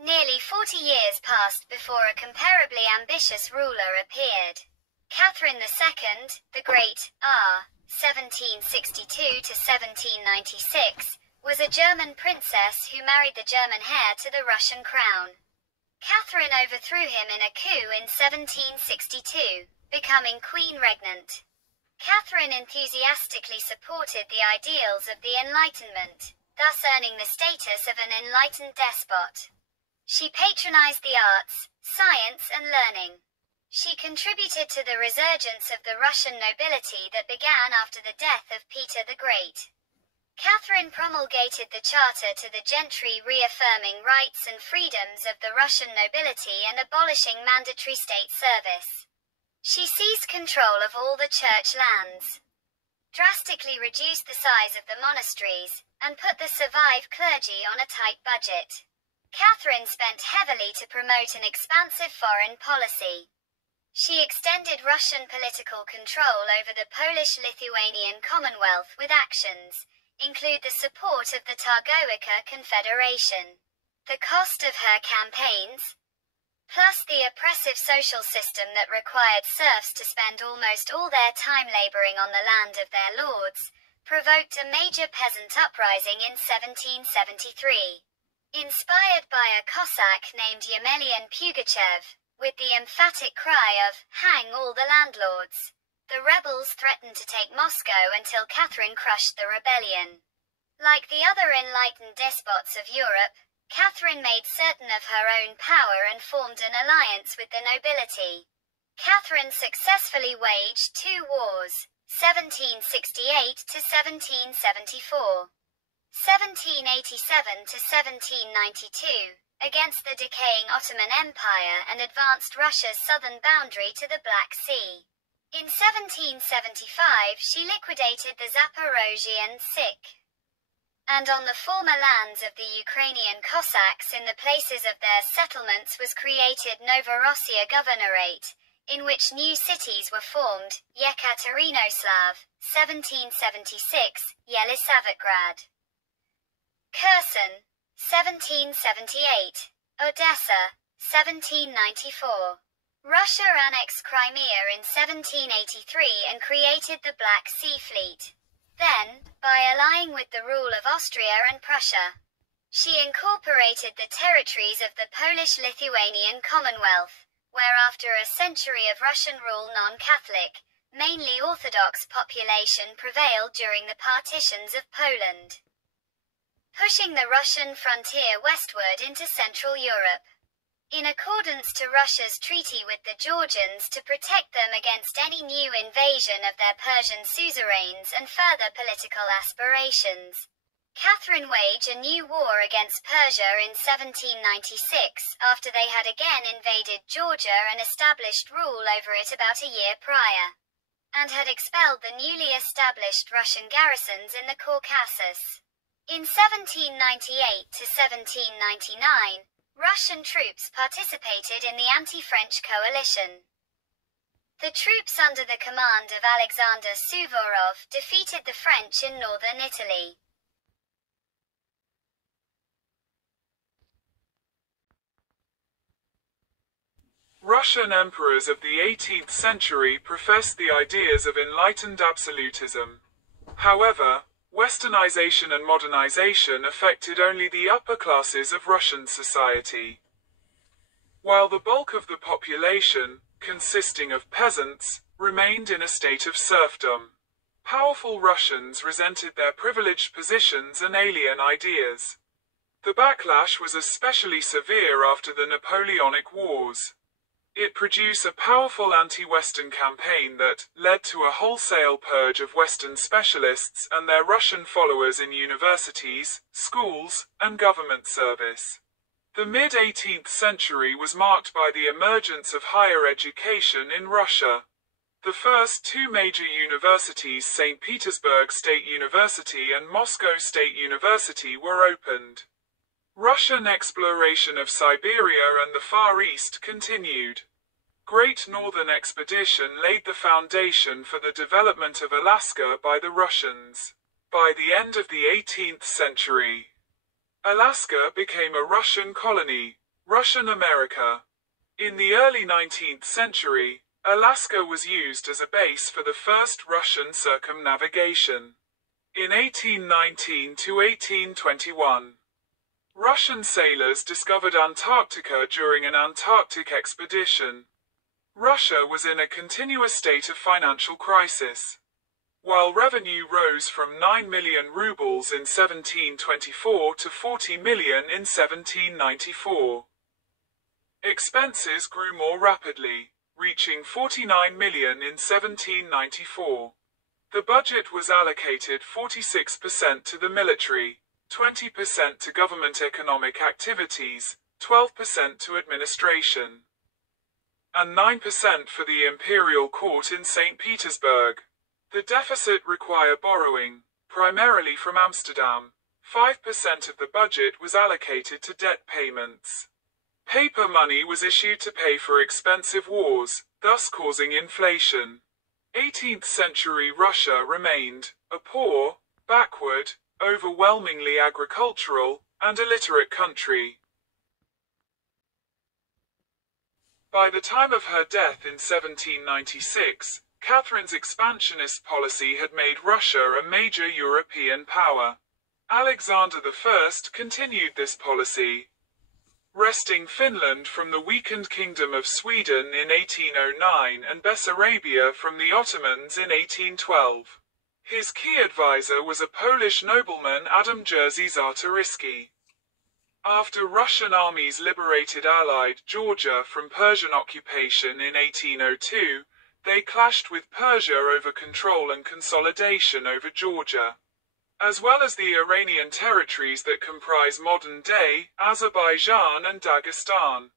Nearly 40 years passed before a comparably ambitious ruler appeared. Catherine II, the Great, R. 1762 to 1796, was a German princess who married the German heir to the Russian crown. Catherine overthrew him in a coup in 1762, becoming queen regnant. Catherine enthusiastically supported the ideals of the Enlightenment, thus earning the status of an enlightened despot. She patronized the arts, science, and learning. She contributed to the resurgence of the Russian nobility that began after the death of Peter the Great. Catherine promulgated the charter to the gentry, reaffirming rights and freedoms of the Russian nobility and abolishing mandatory state service. She seized control of all the church lands, drastically reduced the size of the monasteries, and put the survived clergy on a tight budget. Catherine spent heavily to promote an expansive foreign policy. She extended Russian political control over the Polish-Lithuanian Commonwealth with actions include the support of the Targowica Confederation. The cost of her campaigns, plus the oppressive social system that required serfs to spend almost all their time laboring on the land of their lords, provoked a major peasant uprising in 1773. Inspired by a Cossack named Yemelyan Pugachev, with the emphatic cry of, "Hang all the landlords," the rebels threatened to take Moscow until Catherine crushed the rebellion. Like the other enlightened despots of Europe, Catherine made certain of her own power and formed an alliance with the nobility. Catherine successfully waged 2 wars, 1768 to 1774. 1787 to 1792, against the decaying Ottoman Empire and advanced Russia's southern boundary to the Black Sea. In 1775 she liquidated the Zaporozhian Sich, and on the former lands of the Ukrainian Cossacks in the places of their settlements was created Novorossiya Governorate, in which new cities were formed, Yekaterinoslav, 1776, Yelisavetgrad, Kherson, 1778, Odessa, 1794. Russia annexed Crimea in 1783 and created the Black Sea Fleet. Then, by allying with the rule of Austria and Prussia, she incorporated the territories of the Polish-Lithuanian Commonwealth, where after a century of Russian rule non-Catholic, mainly Orthodox population prevailed during the partitions of Poland, pushing the Russian frontier westward into Central Europe. In accordance to Russia's treaty with the Georgians to protect them against any new invasion of their Persian suzerains and further political aspirations, Catherine waged a new war against Persia in 1796, after they had again invaded Georgia and established rule over it about a year prior, and had expelled the newly established Russian garrisons in the Caucasus. In 1798 to 1799, Russian troops participated in the anti-French coalition. The troops under the command of Alexander Suvorov defeated the French in northern Italy. Russian emperors of the 18th century professed the ideas of enlightened absolutism. However, Westernization and modernization affected only the upper classes of Russian society. While the bulk of the population, consisting of peasants, remained in a state of serfdom. Powerful Russians resented their privileged positions and alien ideas. The backlash was especially severe after the Napoleonic Wars. It produced a powerful anti-Western campaign that led to a wholesale purge of Western specialists and their Russian followers in universities, schools, and government service. The mid-18th century was marked by the emergence of higher education in Russia. The first two major universities, St. Petersburg State University and Moscow State University, were opened. Russian exploration of Siberia and the Far East continued. Great Northern Expedition laid the foundation for the development of Alaska by the Russians. By the end of the 18th century, Alaska became a Russian colony, Russian America. In the early 19th century, Alaska was used as a base for the first Russian circumnavigation. In 1819 to 1821, Russian sailors discovered Antarctica during an Antarctic expedition. Russia was in a continuous state of financial crisis. While revenue rose from 9 million rubles in 1724 to 40 million in 1794, expenses grew more rapidly, reaching 49 million in 1794. The budget was allocated 46% to the military, 20% to government economic activities, 12% to administration, and 9% for the imperial court in St. Petersburg. The deficit required borrowing, primarily from Amsterdam. 5% of the budget was allocated to debt payments. Paper money was issued to pay for expensive wars, thus causing inflation. 18th century Russia remained a poor, backward, overwhelmingly agricultural, and illiterate country. By the time of her death in 1796, Catherine's expansionist policy had made Russia a major European power. Alexander I continued this policy, wresting Finland from the weakened Kingdom of Sweden in 1809 and Bessarabia from the Ottomans in 1812. His key advisor was a Polish nobleman, Adam Jerzy Czartoryski. After Russian armies liberated allied Georgia from Persian occupation in 1802, they clashed with Persia over control and consolidation over Georgia, as well as the Iranian territories that comprise modern-day Azerbaijan and Dagestan.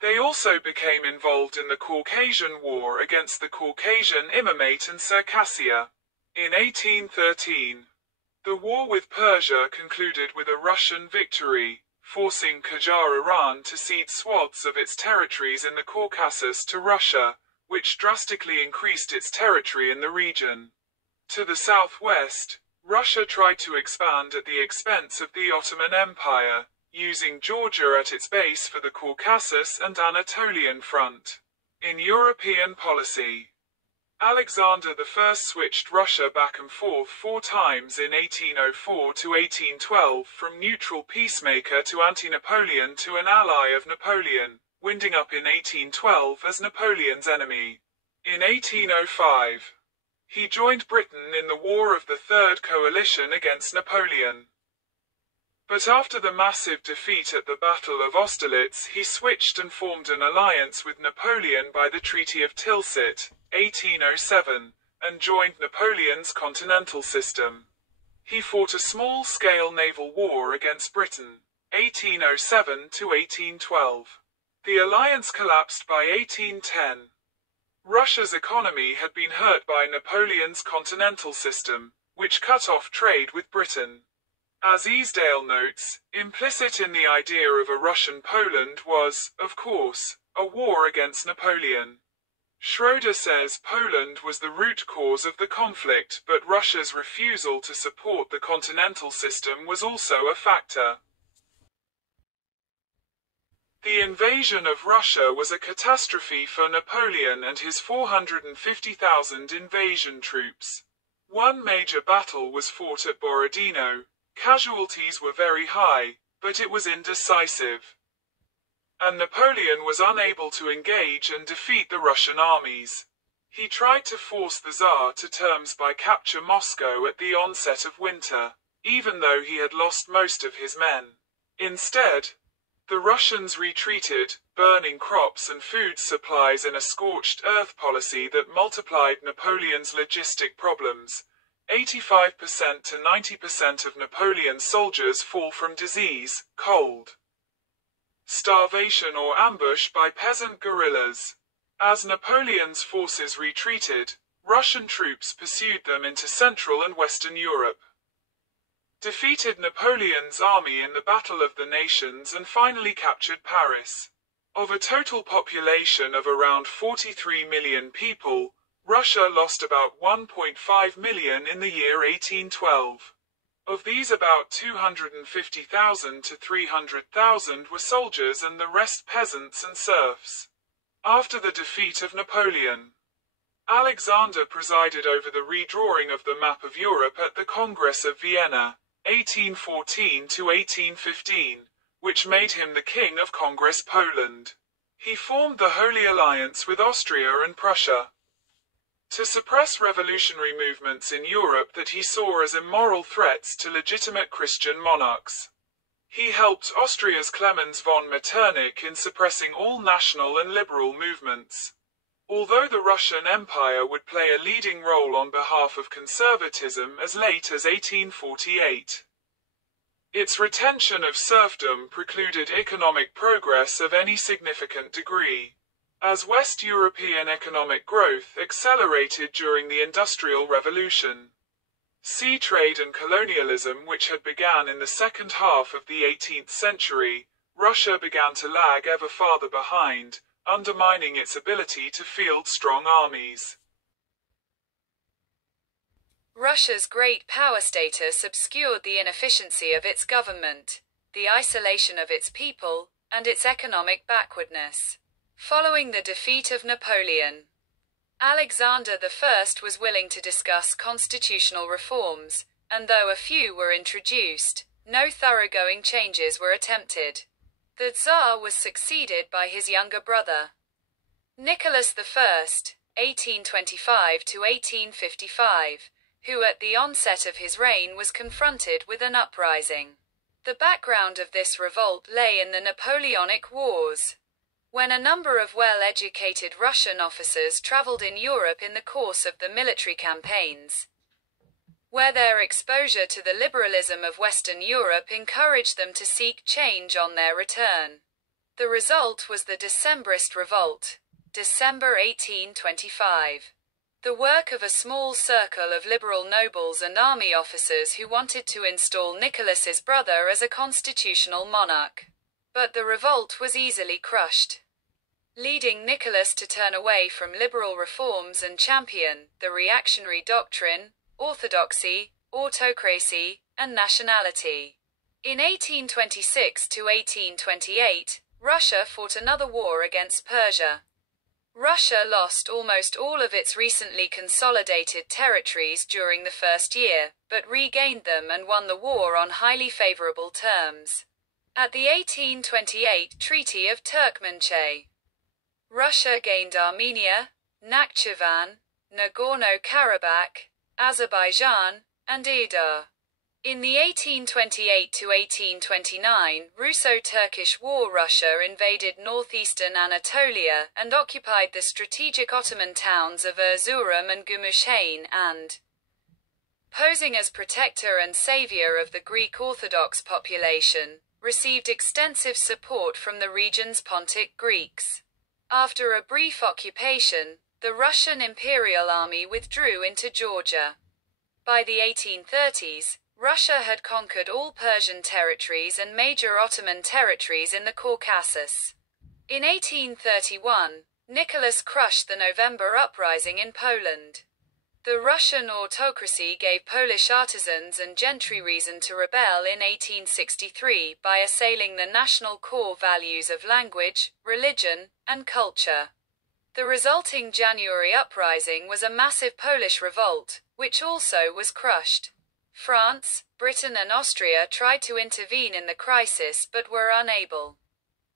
They also became involved in the Caucasian War against the Caucasian Imamate and Circassia. In 1813, the war with Persia concluded with a Russian victory, forcing Qajar Iran to cede swaths of its territories in the Caucasus to Russia, which drastically increased its territory in the region. To the southwest, Russia tried to expand at the expense of the Ottoman Empire, using Georgia at its base for the Caucasus and Anatolian front. In European policy, Alexander I switched Russia back and forth 4 times in 1804 to 1812 from neutral peacemaker to anti-Napoleon to an ally of Napoleon, winding up in 1812 as Napoleon's enemy. In 1805, he joined Britain in the War of the Third Coalition against Napoleon. But after the massive defeat at the Battle of Austerlitz, he switched and formed an alliance with Napoleon by the Treaty of Tilsit, 1807, and joined Napoleon's continental system. He fought a small-scale naval war against Britain, 1807 to 1812. The alliance collapsed by 1810. Russia's economy had been hurt by Napoleon's continental system, which cut off trade with Britain. As Easdale notes, implicit in the idea of a Russian Poland was, of course, a war against Napoleon. Schroeder says Poland was the root cause of the conflict, but Russia's refusal to support the continental system was also a factor. The invasion of Russia was a catastrophe for Napoleon and his 450,000 invasion troops. One major battle was fought at Borodino. Casualties were very high, but it was indecisive, and Napoleon was unable to engage and defeat the Russian armies. He tried to force the Tsar to terms by capture Moscow at the onset of winter, even though he had lost most of his men. Instead, The Russians retreated, burning crops and food supplies in a scorched earth policy that multiplied Napoleon's logistic problems. 85% to 90% of Napoleon's soldiers fall from disease, cold, starvation or ambush by peasant guerrillas. As Napoleon's forces retreated, Russian troops pursued them into Central and Western Europe, defeated Napoleon's army in the Battle of the Nations and finally captured Paris. Of a total population of around 43 million people, Russia lost about 1.5 million in the year 1812. Of these, about 250,000 to 300,000 were soldiers and the rest peasants and serfs. After the defeat of Napoleon, Alexander presided over the redrawing of the map of Europe at the Congress of Vienna, 1814 to 1815, which made him the King of Congress Poland. He formed the Holy Alliance with Austria and Prussia to suppress revolutionary movements in Europe that he saw as immoral threats to legitimate Christian monarchs. He helped Austria's Clemens von Metternich in suppressing all national and liberal movements. Although the Russian Empire would play a leading role on behalf of conservatism as late as 1848, its retention of serfdom precluded economic progress of any significant degree. As West European economic growth accelerated during the Industrial Revolution, sea trade and colonialism which had begun in the second half of the 18th century, Russia began to lag ever farther behind, undermining its ability to field strong armies. Russia's great power status obscured the inefficiency of its government, the isolation of its people, and its economic backwardness. Following the defeat of Napoleon, Alexander I was willing to discuss constitutional reforms, and though a few were introduced, no thoroughgoing changes were attempted. The Tsar was succeeded by his younger brother, Nicholas I, 1825 to 1855, who at the onset of his reign was confronted with an uprising. The background of this revolt lay in the Napoleonic Wars, when a number of well-educated Russian officers traveled in Europe in the course of the military campaigns, where their exposure to the liberalism of Western Europe encouraged them to seek change on their return. The result was the Decembrist Revolt, December 1825. The work of a small circle of liberal nobles and army officers who wanted to install Nicholas's brother as a constitutional monarch. But the revolt was easily crushed, leading Nicholas to turn away from liberal reforms and champion the reactionary doctrine, orthodoxy, autocracy, and nationality. In 1826 to 1828, Russia fought another war against Persia. Russia lost almost all of its recently consolidated territories during the first year, but regained them and won the war on highly favorable terms. At the 1828 Treaty of Turkmenchay, Russia gained Armenia, Nakhchivan, Nagorno-Karabakh, Azerbaijan, and Idar. In the 1828 to 1829 Russo-Turkish War, Russia invaded northeastern Anatolia and occupied the strategic Ottoman towns of Erzurum and Gümüşhane and, posing as protector and savior of the Greek Orthodox population, received extensive support from the region's Pontic Greeks. After a brief occupation, the Russian Imperial Army withdrew into Georgia. By the 1830s, Russia had conquered all Persian territories and major Ottoman territories in the Caucasus. In 1831, Nicholas crushed the November uprising in Poland. The Russian autocracy gave Polish artisans and gentry reason to rebel in 1863 by assailing the national core values of language, religion, and culture. The resulting January uprising was a massive Polish revolt, which also was crushed. France, Britain and Austria tried to intervene in the crisis but were unable.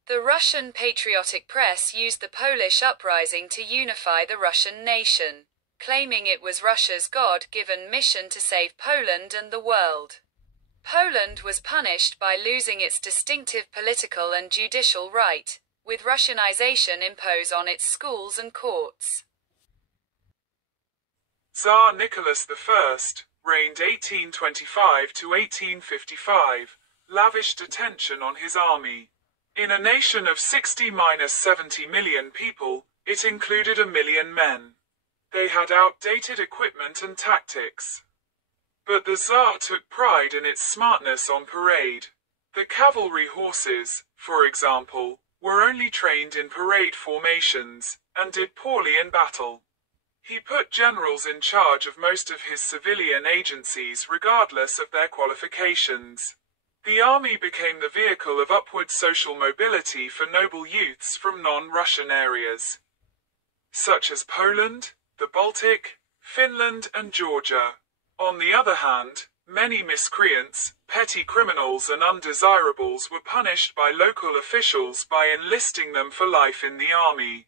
The Russian patriotic press used the Polish uprising to unify the Russian nation, claiming it was Russia's God-given mission to save Poland and the world. Poland was punished by losing its distinctive political and judicial right, with Russianization imposed on its schools and courts. Tsar Nicholas I, reigned 1825 to 1855, lavished attention on his army. In a nation of 60–70 million people, it included 1 million men. They had outdated equipment and tactics. But the Tsar took pride in its smartness on parade. The cavalry horses, for example, were only trained in parade formations, and did poorly in battle. He put generals in charge of most of his civilian agencies regardless of their qualifications. The army became the vehicle of upward social mobility for noble youths from non-Russian areas, such as Poland, the Baltic, Finland and Georgia. On the other hand, many miscreants, petty criminals and undesirables were punished by local officials by enlisting them for life in the army.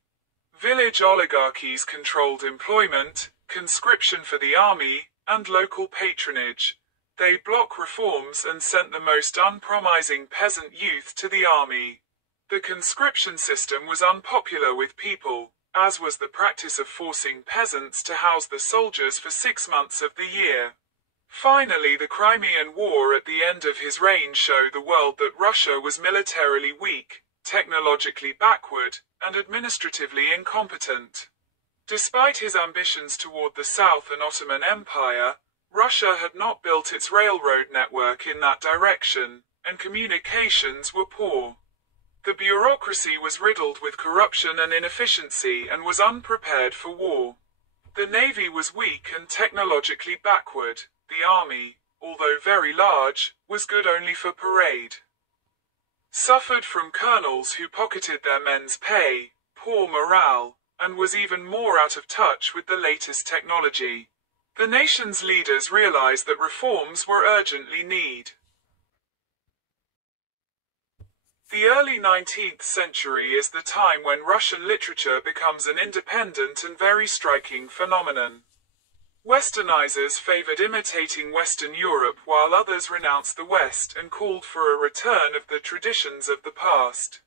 Village oligarchies controlled employment, conscription for the army, and local patronage. They blocked reforms and sent the most unpromising peasant youth to the army. The conscription system was unpopular with people, as was the practice of forcing peasants to house the soldiers for 6 months of the year. Finally, the Crimean War at the end of his reign showed the world that Russia was militarily weak, technologically backward, and administratively incompetent. Despite his ambitions toward the South and Ottoman Empire, Russia had not built its railroad network in that direction, and communications were poor. The bureaucracy was riddled with corruption and inefficiency and was unprepared for war. The navy was weak and technologically backward. The army, although very large, was good only for parade. Suffered from colonels who pocketed their men's pay, poor morale, and was even more out of touch with the latest technology. The nation's leaders realized that reforms were urgently needed. The early 19th century is the time when Russian literature becomes an independent and very striking phenomenon. Westernizers favored imitating Western Europe while others renounced the West and called for a return of the traditions of the past.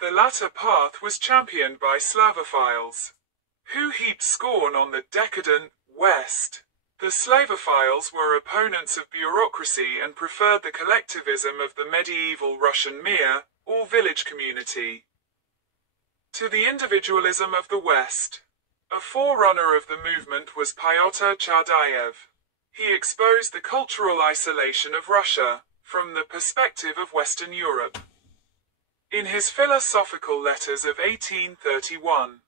The latter path was championed by Slavophiles, who heaped scorn on the decadent West. The Slavophiles were opponents of bureaucracy and preferred the collectivism of the medieval Russian mir, or village community, to the individualism of the West. A forerunner of the movement was Pyotr Chadayev. He exposed the cultural isolation of Russia, from the perspective of Western Europe. In his philosophical letters of 1831,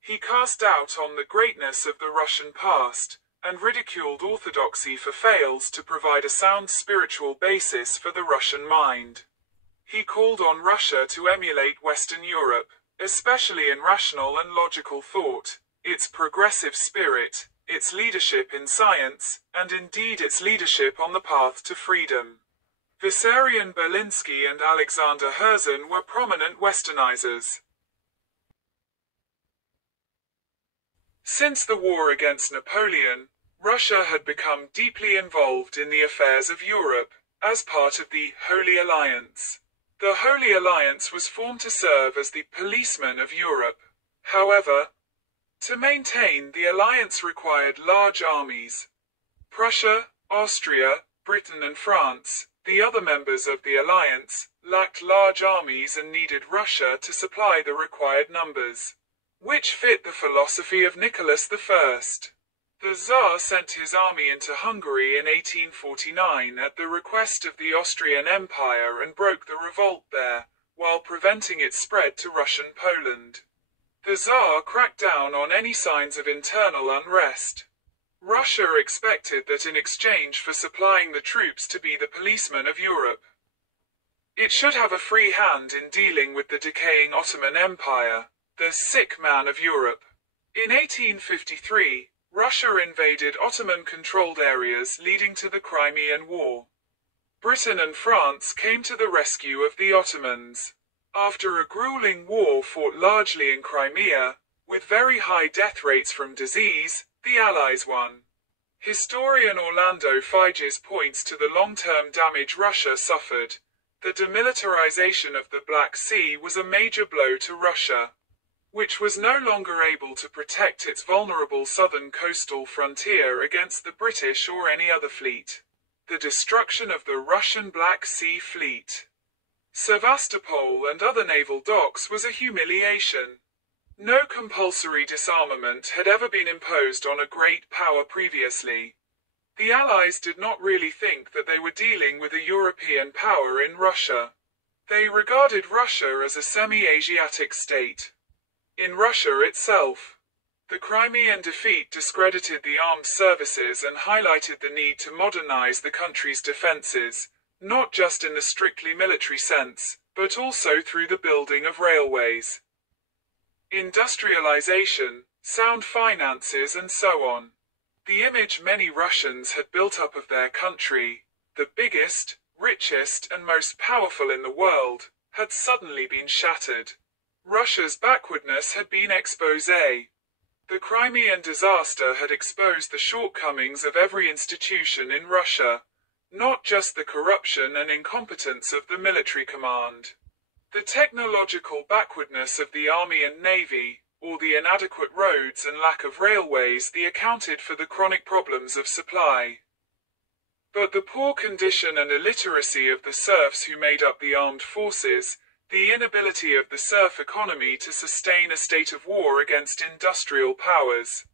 he cast doubt on the greatness of the Russian past, and ridiculed orthodoxy for fails to provide a sound spiritual basis for the Russian mind. He called on Russia to emulate Western Europe, especially in rational and logical thought, its progressive spirit, its leadership in science, and indeed its leadership on the path to freedom. Vissarion Berlinski and Alexander Herzen were prominent Westernizers. Since the war against Napoleon, Russia had become deeply involved in the affairs of Europe, as part of the Holy Alliance. The Holy Alliance was formed to serve as the policeman of Europe. However, to maintain the alliance required large armies. Prussia, Austria, Britain and France, the other members of the alliance, lacked large armies and needed Russia to supply the required numbers, which fit the philosophy of Nicholas I. The Tsar sent his army into Hungary in 1849 at the request of the Austrian Empire and broke the revolt there, while preventing its spread to Russian Poland. The Tsar cracked down on any signs of internal unrest. Russia expected that in exchange for supplying the troops to be the policeman of Europe, it should have a free hand in dealing with the decaying Ottoman Empire, the sick man of Europe. In 1853, Russia invaded Ottoman-controlled areas leading to the Crimean War. Britain and France came to the rescue of the Ottomans. After a grueling war fought largely in Crimea, with very high death rates from disease, the Allies won. Historian Orlando Figes points to the long-term damage Russia suffered. The demilitarization of the Black Sea was a major blow to Russia, which was no longer able to protect its vulnerable southern coastal frontier against the British or any other fleet. The destruction of the Russian Black Sea Fleet, Sevastopol and other naval docks was a humiliation. No compulsory disarmament had ever been imposed on a great power previously. The Allies did not really think that they were dealing with a European power in Russia. They regarded Russia as a semi-Asiatic state. In Russia itself, the Crimean defeat discredited the armed services and highlighted the need to modernize the country's defenses, not just in the strictly military sense, but also through the building of railways, industrialization, sound finances and so on. The image many Russians had built up of their country, the biggest, richest and most powerful in the world, had suddenly been shattered. Russia's backwardness had been exposé. The Crimean disaster had exposed the shortcomings of every institution in Russia, not just the corruption and incompetence of the military command. The technological backwardness of the army and navy, or the inadequate roads and lack of railways accounted for the chronic problems of supply. But the poor condition and illiteracy of the serfs who made up the armed forces, the inability of the serf economy to sustain a state of war against industrial powers,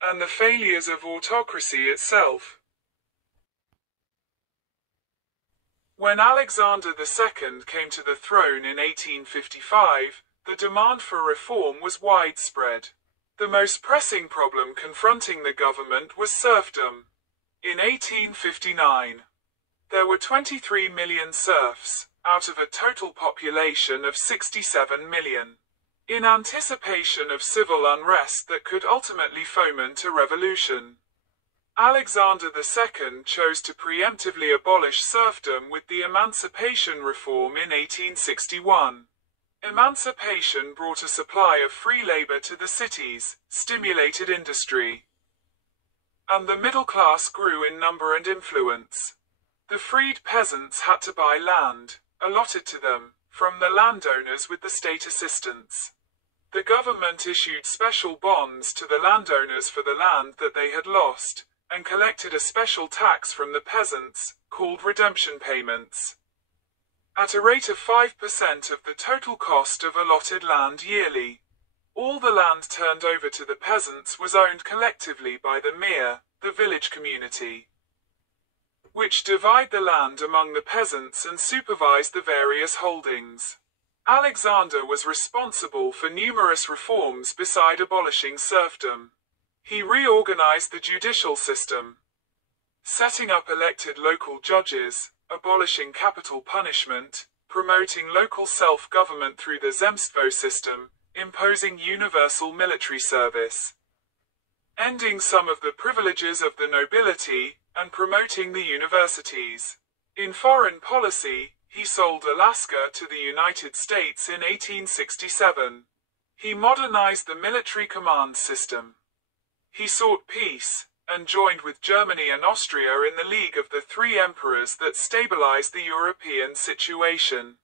and the failures of autocracy itself. When Alexander II came to the throne in 1855, the demand for reform was widespread. The most pressing problem confronting the government was serfdom. In 1859, there were 23 million serfs, out of a total population of 67 million. In anticipation of civil unrest that could ultimately foment a revolution, Alexander II chose to preemptively abolish serfdom with the Emancipation Reform in 1861. Emancipation brought a supply of free labor to the cities, stimulated industry, and the middle class grew in number and influence. The freed peasants had to buy land, allotted to them, from the landowners with the state assistance. The government issued special bonds to the landowners for the land that they had lost, and collected a special tax from the peasants, called redemption payments, at a rate of 5% of the total cost of allotted land yearly. All the land turned over to the peasants was owned collectively by the mir, the village community, which divide the land among the peasants and supervise the various holdings. Alexander was responsible for numerous reforms beside abolishing serfdom. He reorganized the judicial system, setting up elected local judges, abolishing capital punishment, promoting local self-government through the Zemstvo system, imposing universal military service, ending some of the privileges of the nobility, and promoting the universities. In foreign policy, he sold Alaska to the United States in 1867. He modernized the military command system. He sought peace, and joined with Germany and Austria in the League of the Three Emperors that stabilized the European situation.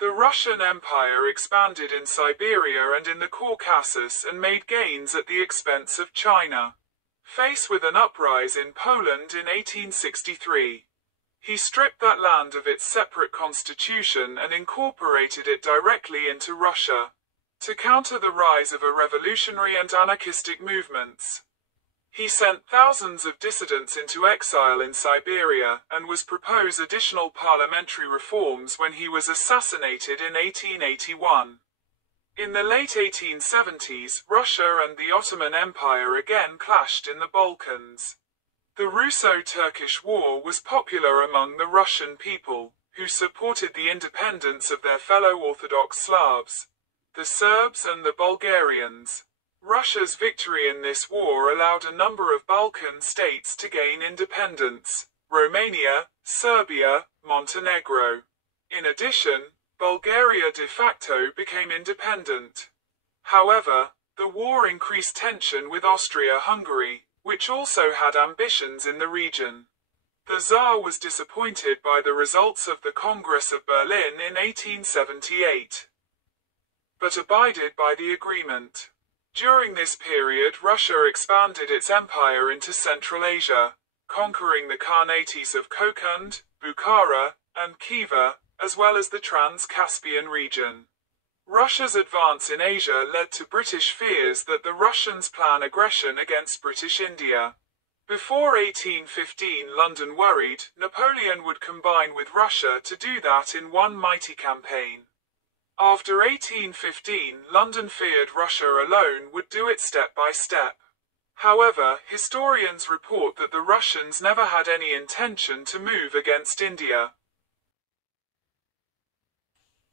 The Russian Empire expanded in Siberia and in the Caucasus and made gains at the expense of China. Faced with an uprising in Poland in 1863, he stripped that land of its separate constitution and incorporated it directly into Russia, to counter the rise of a revolutionary and anarchistic movements. He sent thousands of dissidents into exile in Siberia, and was proposed additional parliamentary reforms when he was assassinated in 1881. In the late 1870s, Russia and the Ottoman Empire again clashed in the Balkans. The Russo-Turkish War was popular among the Russian people, who supported the independence of their fellow Orthodox Slavs, the Serbs and the Bulgarians. Russia's victory in this war allowed a number of Balkan states to gain independence: Romania, Serbia, Montenegro. In addition, Bulgaria de facto became independent. However, the war increased tension with Austria-Hungary, which also had ambitions in the region. The Tsar was disappointed by the results of the Congress of Berlin in 1878, but abided by the agreement. During this period, Russia expanded its empire into Central Asia, conquering the Khanates of Kokand, Bukhara, and Khiva, as well as the Trans-Caspian region. Russia's advance in Asia led to British fears that the Russians plan aggression against British India. Before 1815, London worried Napoleon would combine with Russia to do that in one mighty campaign. After 1815, London feared Russia alone would do it step by step. However, historians report that the Russians never had any intention to move against India.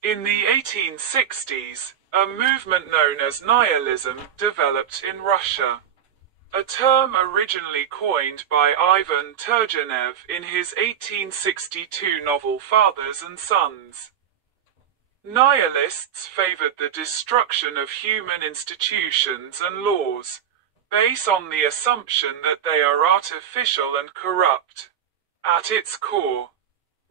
In the 1860s, a movement known as nihilism developed in Russia. A term originally coined by Ivan Turgenev in his 1862 novel Fathers and Sons. Nihilists favored the destruction of human institutions and laws, based on the assumption that they are artificial and corrupt. At its core,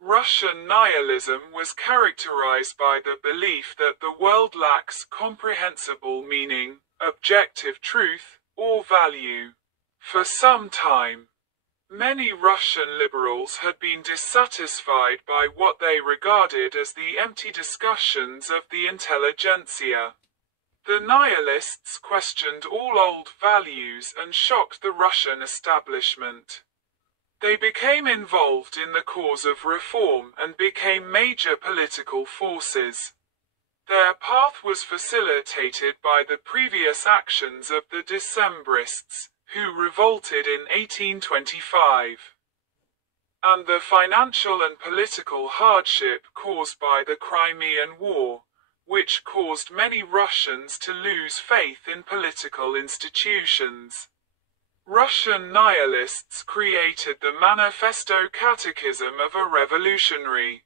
Russian nihilism was characterized by the belief that the world lacks comprehensible meaning, objective truth, or value. For some time, many Russian liberals had been dissatisfied by what they regarded as the empty discussions of the intelligentsia. The nihilists questioned all old values and shocked the Russian establishment. They became involved in the cause of reform and became major political forces. Their path was facilitated by the previous actions of the Decembrists, who revolted in 1825, and the financial and political hardship caused by the Crimean War, which caused many Russians to lose faith in political institutions. Russian nihilists created the Manifesto Catechism of a Revolutionary.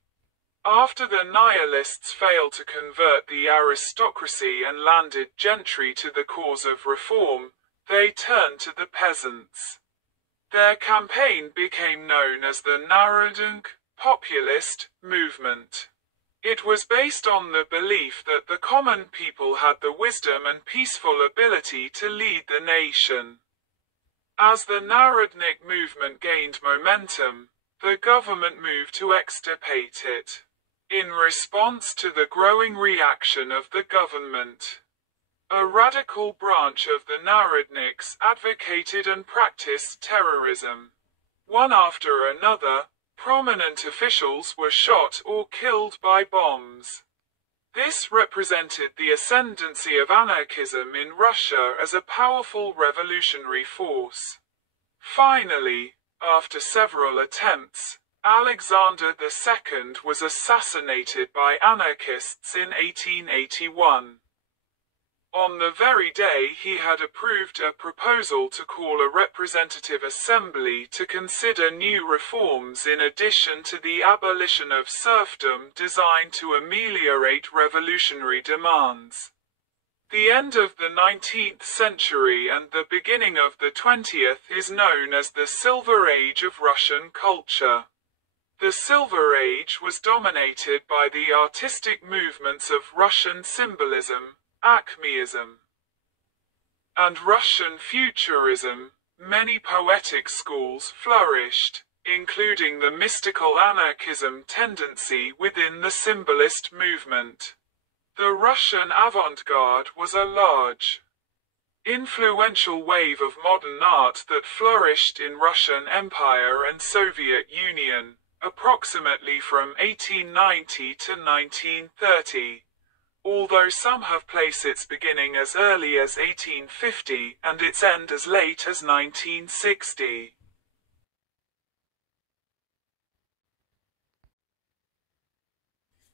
After the nihilists failed to convert the aristocracy and landed gentry to the cause of reform, they turned to the peasants. Their campaign became known as the Narodnik populist movement. It was based on the belief that the common people had the wisdom and peaceful ability to lead the nation. As the Narodnik movement gained momentum, the government moved to extirpate it. In response to the growing reaction of the government, a radical branch of the Narodniks advocated and practiced terrorism. One after another, prominent officials were shot or killed by bombs. This represented the ascendancy of anarchism in Russia as a powerful revolutionary force. Finally, after several attempts, Alexander II was assassinated by anarchists in 1881. On the very day he had approved a proposal to call a representative assembly to consider new reforms in addition to the abolition of serfdom designed to ameliorate revolutionary demands. The end of the 19th century and the beginning of the 20th is known as the Silver Age of Russian culture. The Silver Age was dominated by the artistic movements of Russian symbolism, Acmeism, and Russian Futurism. Many poetic schools flourished, including the mystical anarchism tendency within the symbolist movement. The Russian avant-garde was a large, influential wave of modern art that flourished in Russian Empire and Soviet Union, approximately from 1890 to 1930. Although some have placed its beginning as early as 1850 and its end as late as 1960.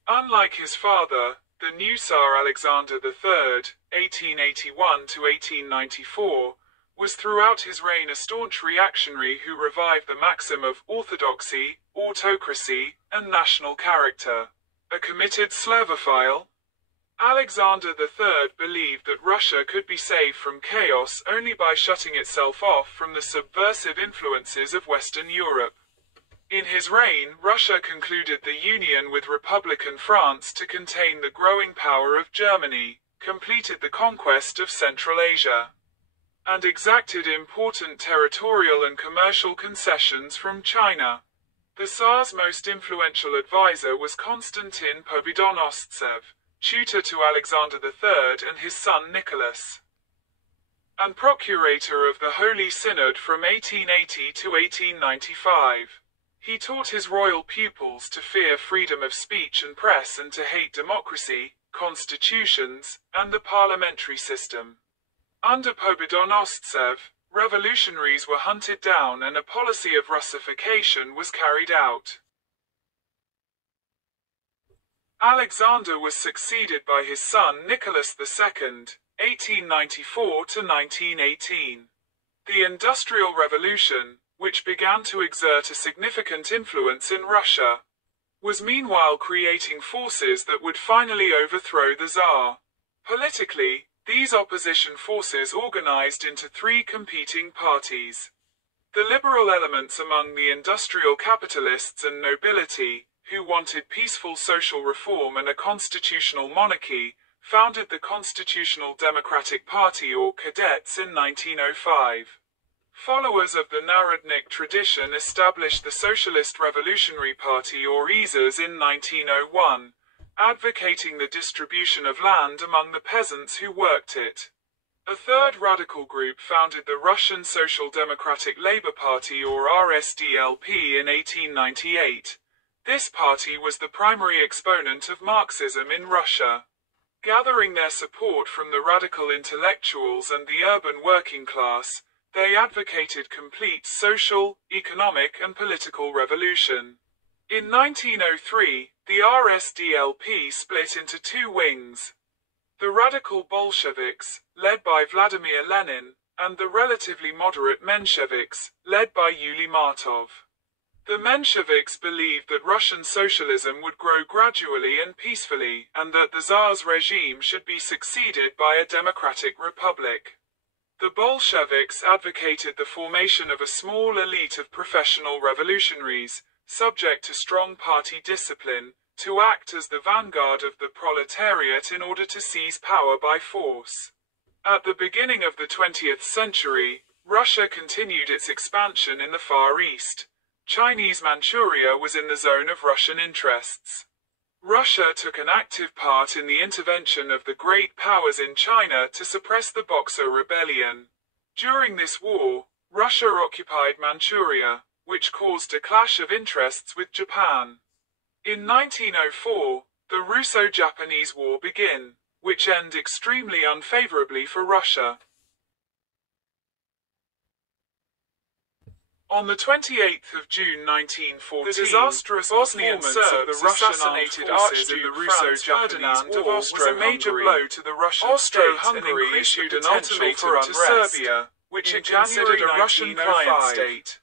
Unlike his father, the new Tsar Alexander III, 1881 to 1894, was throughout his reign a staunch reactionary who revived the maxim of orthodoxy, autocracy, and national character. A committed Slavophile, Alexander III believed that Russia could be saved from chaos only by shutting itself off from the subversive influences of Western Europe. In his reign, Russia concluded the union with Republican France to contain the growing power of Germany, completed the conquest of Central Asia, and exacted important territorial and commercial concessions from China. The Tsar's most influential advisor was Konstantin Pobedonostsev, tutor to Alexander III and his son Nicholas, and procurator of the Holy Synod from 1880 to 1895. He taught his royal pupils to fear freedom of speech and press and to hate democracy, constitutions, and the parliamentary system. Under Pobedonostsev, revolutionaries were hunted down and a policy of Russification was carried out. Alexander was succeeded by his son Nicholas II, 1894 to 1918. The Industrial Revolution, which began to exert a significant influence in Russia, was meanwhile creating forces that would finally overthrow the Tsar. Politically, these opposition forces organized into three competing parties. The liberal elements among the industrial capitalists and nobility, who wanted peaceful social reform and a constitutional monarchy, founded the Constitutional Democratic Party or Cadets in 1905. Followers of the Narodnik tradition established the Socialist Revolutionary Party or EZAS in 1901, advocating the distribution of land among the peasants who worked it. A third radical group founded the Russian Social Democratic Labour Party or RSDLP in 1898. This party was the primary exponent of Marxism in Russia. Gathering their support from the radical intellectuals and the urban working class, they advocated complete social, economic and political revolution. In 1903, the RSDLP split into two wings. The radical Bolsheviks, led by Vladimir Lenin, and the relatively moderate Mensheviks, led by Yuliy Martov. The Mensheviks believed that Russian socialism would grow gradually and peacefully, and that the Tsar's regime should be succeeded by a democratic republic. The Bolsheviks advocated the formation of a small elite of professional revolutionaries, subject to strong party discipline, to act as the vanguard of the proletariat in order to seize power by force. At the beginning of the 20th century, Russia continued its expansion in the Far East. Chinese Manchuria was in the zone of Russian interests. Russia took an active part in the intervention of the great powers in China to suppress the Boxer Rebellion. During this war, Russia occupied Manchuria, which caused a clash of interests with Japan. In 1904, the Russo-Japanese War began, which ended extremely unfavorably for Russia. On the 28th of June 1914, the disastrous Bosnian Serbs assassinated Archduke Russo-Japanese War was a major blow to the Russian state and issued an ultimatum to Serbia, which it considered a Russian client state.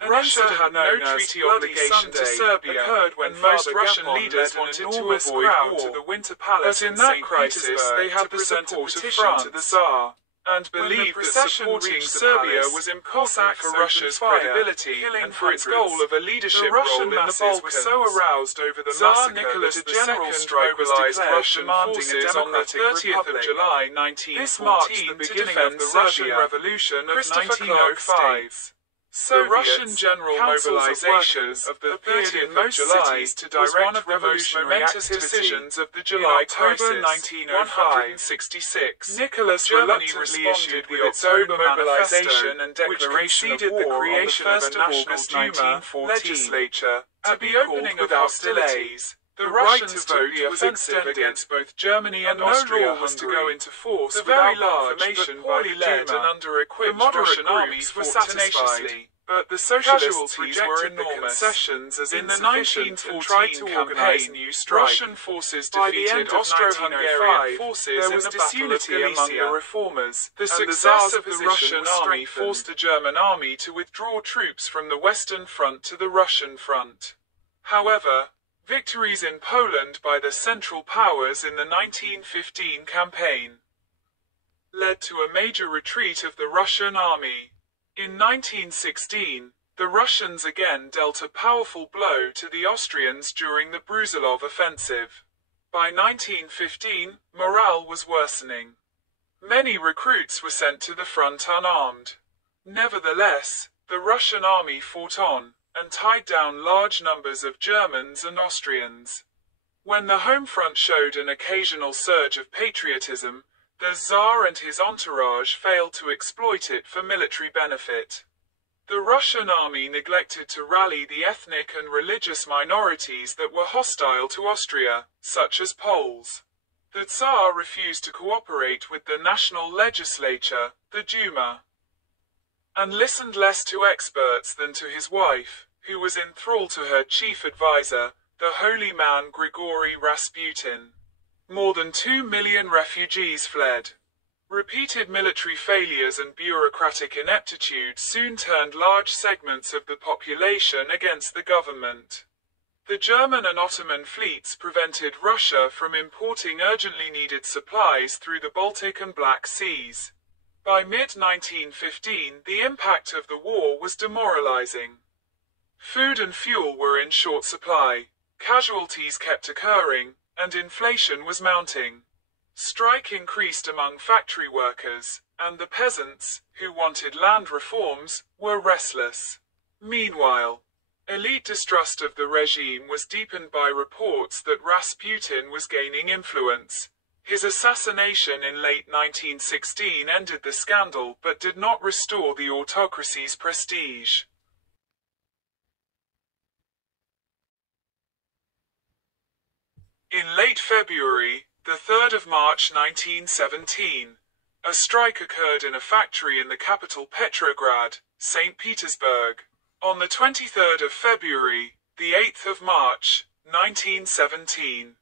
Russia had no treaty obligation to Serbia, and most Russian leaders wanted to avoid war to the Winter Palace in St. Petersburg they had the support of France to the Tsar, and believed that supporting Serbia was important for Russia's credibility and for its goal of a leadership role in the Balkans. Were so aroused over the Tsar Nicholas II's mobilized Russian forces on the 30th of July 1914 this marked the beginning of the Russian Revolution of 1905. So Russian general mobilization of the 30th of July was one of the most momentous decisions of the July Crisis 1905. Nicholas reluctantly issued with its own mobilization and declaration of war the creation of a National Duma legislature to be opening without delays. The Russians took the offensive against both Germany and Austria was to go into force. The very large but poorly led and under-equipped Russian armies were tenaciously, but the socialists rejected the concessions as in the 1914 campaign. Russian forces defeated Austro-Hungarian forces. There was disunity among the reformers. The success of the Russian army forced the German army to withdraw troops from the Western Front to the Russian front. However, Victories in Poland by the Central Powers in the 1915 campaign led to a major retreat of the Russian army. In 1916, the Russians again dealt a powerful blow to the Austrians during the Brusilov offensive. By 1915, morale was worsening. Many recruits were sent to the front unarmed. Nevertheless, the Russian army fought on, and tied down large numbers of Germans and Austrians. When the home front showed an occasional surge of patriotism, the Tsar and his entourage failed to exploit it for military benefit. The Russian army neglected to rally the ethnic and religious minorities that were hostile to Austria, such as Poles. The Tsar refused to cooperate with the national legislature, the Duma, and listened less to experts than to his wife, who was in thrall to her chief advisor, the holy man Grigory Rasputin. More than 2 million refugees fled. Repeated military failures and bureaucratic ineptitude soon turned large segments of the population against the government. The German and Ottoman fleets prevented Russia from importing urgently needed supplies through the Baltic and Black Seas. By mid-1915, the impact of the war was demoralizing. Food and fuel were in short supply, casualties kept occurring, and inflation was mounting. Strike increased among factory workers, and the peasants, who wanted land reforms, were restless. Meanwhile, elite distrust of the regime was deepened by reports that Rasputin was gaining influence. His assassination in late 1916 ended the scandal but did not restore the autocracy's prestige. In late February, the 3rd of March 1917, a strike occurred in a factory in the capital Petrograd, St. Petersburg. On the 23rd of February, the 8th of March, 1917,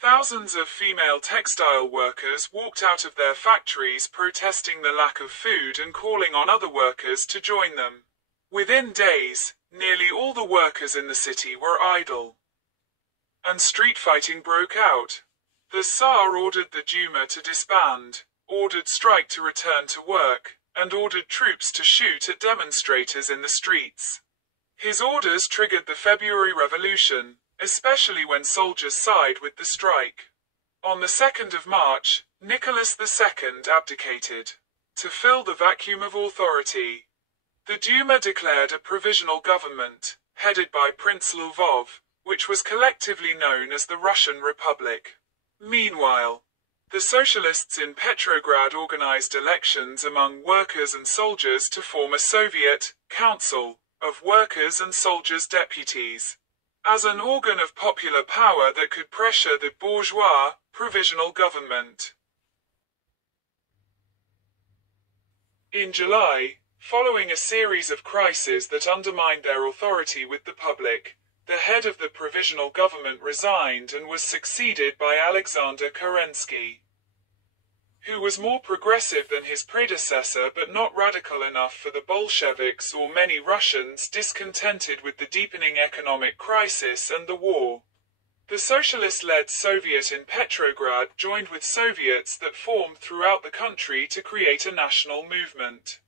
thousands of female textile workers walked out of their factories protesting the lack of food and calling on other workers to join them. Within days, nearly all the workers in the city were idle, and street fighting broke out. The Tsar ordered the Duma to disband, ordered strike to return to work, and ordered troops to shoot at demonstrators in the streets. His orders triggered the February Revolution, especially when soldiers sided with the strike. On the 2nd of March, Nicholas II abdicated. To fill the vacuum of authority, the Duma declared a provisional government, headed by Prince Lvov, which was collectively known as the Russian Republic. Meanwhile, the socialists in Petrograd organized elections among workers and soldiers to form a Soviet Council of Workers and Soldiers Deputies, as an organ of popular power that could pressure the bourgeois provisional government. In July, following a series of crises that undermined their authority with the public, the head of the provisional government resigned and was succeeded by Alexander Kerensky, who was more progressive than his predecessor but not radical enough for the Bolsheviks or many Russians discontented with the deepening economic crisis and the war. The socialist-led Soviet in Petrograd joined with Soviets that formed throughout the country to create a national movement.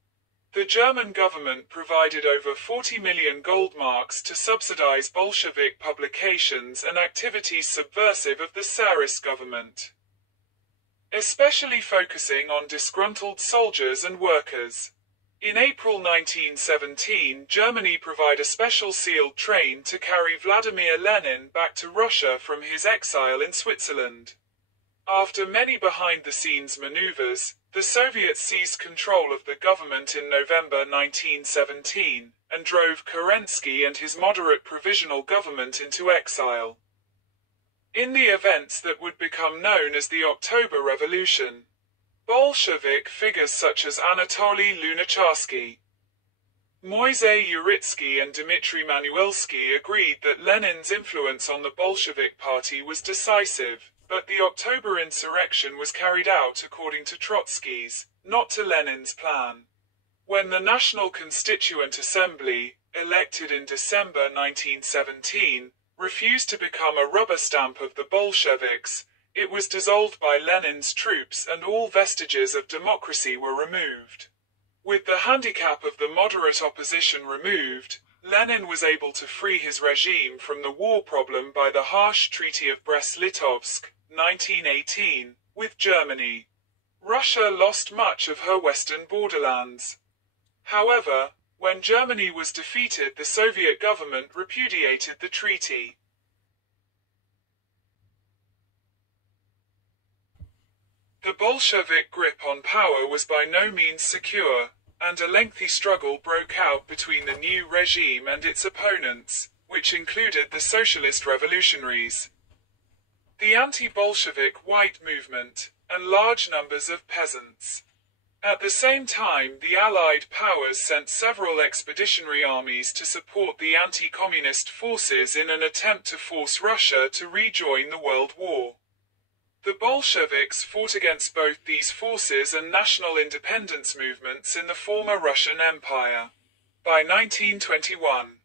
The German government provided over 40 million gold marks to subsidize Bolshevik publications and activities subversive of the Tsarist government, especially focusing on disgruntled soldiers and workers. In April 1917, Germany provided a special sealed train to carry Vladimir Lenin back to Russia from his exile in Switzerland. After many behind-the-scenes maneuvers, the Soviets seized control of the government in November 1917, and drove Kerensky and his moderate provisional government into exile. In the events that would become known as the October Revolution, Bolshevik figures such as Anatoly Lunacharsky, Moisey Uritsky and Dmitry Manuelsky agreed that Lenin's influence on the Bolshevik Party was decisive, but the October insurrection was carried out according to Trotsky's, not to Lenin's plan. When the National Constituent Assembly, elected in December 1917, refused to become a rubber stamp of the Bolsheviks. It was dissolved by Lenin's troops and all vestiges of democracy were removed. With the handicap of the moderate opposition removed, Lenin was able to free his regime from the war problem by the harsh Treaty of Brest-Litovsk, 1918, with Germany. Russia lost much of her western borderlands. However, when Germany was defeated, the Soviet government repudiated the treaty. The Bolshevik grip on power was by no means secure, and a lengthy struggle broke out between the new regime and its opponents, which included the socialist revolutionaries, the anti-Bolshevik white movement, and large numbers of peasants. At the same time, the Allied powers sent several expeditionary armies to support the anti-communist forces in an attempt to force Russia to rejoin the World War. The Bolsheviks fought against both these forces and national independence movements in the former Russian Empire. By 1921,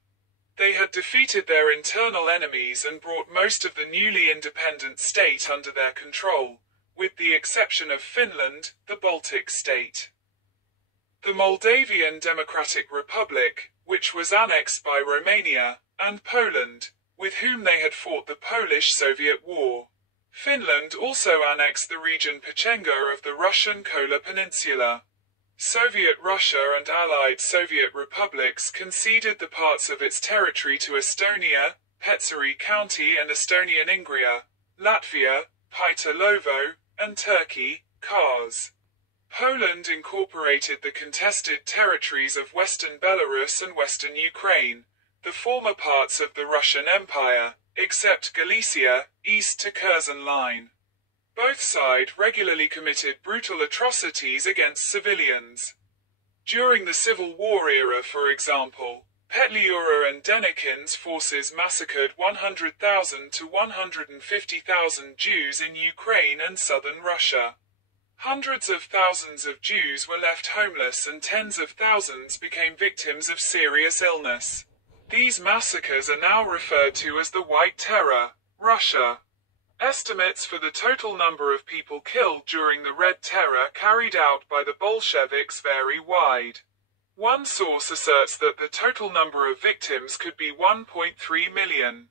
they had defeated their internal enemies and brought most of the newly independent state under their control, with the exception of Finland, the Baltic state. The Moldavian Democratic Republic, which was annexed by Romania, and Poland, with whom they had fought the Polish-Soviet War. Finland also annexed the region Pechenga of the Russian Kola Peninsula. Soviet Russia and allied Soviet republics conceded the parts of its territory to Estonia, Petseri County and Estonian Ingria, Latvia, Paita-Lovo, and Turkey, Kars. Poland incorporated the contested territories of western Belarus and western Ukraine, the former parts of the Russian Empire, except Galicia, east to Curzon Line. Both sides regularly committed brutal atrocities against civilians. During the Civil War era, for example, Petliura and Denikin's forces massacred 100,000 to 150,000 Jews in Ukraine and southern Russia. Hundreds of thousands of Jews were left homeless and tens of thousands became victims of serious illness. These massacres are now referred to as the White Terror, Russia. Estimates for the total number of people killed during the Red Terror carried out by the Bolsheviks vary wide. One source asserts that the total number of victims could be 1.3 million,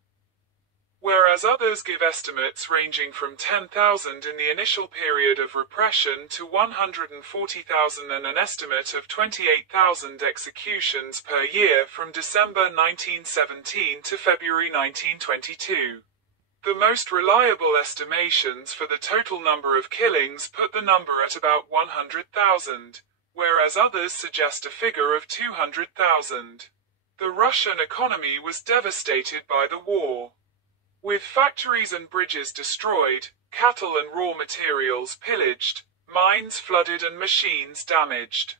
whereas others give estimates ranging from 10,000 in the initial period of repression to 140,000 and an estimate of 28,000 executions per year from December 1917 to February 1922. The most reliable estimations for the total number of killings put the number at about 100,000, whereas others suggest a figure of 200,000. The Russian economy was devastated by the war. With factories and bridges destroyed, cattle and raw materials pillaged, mines flooded and machines damaged.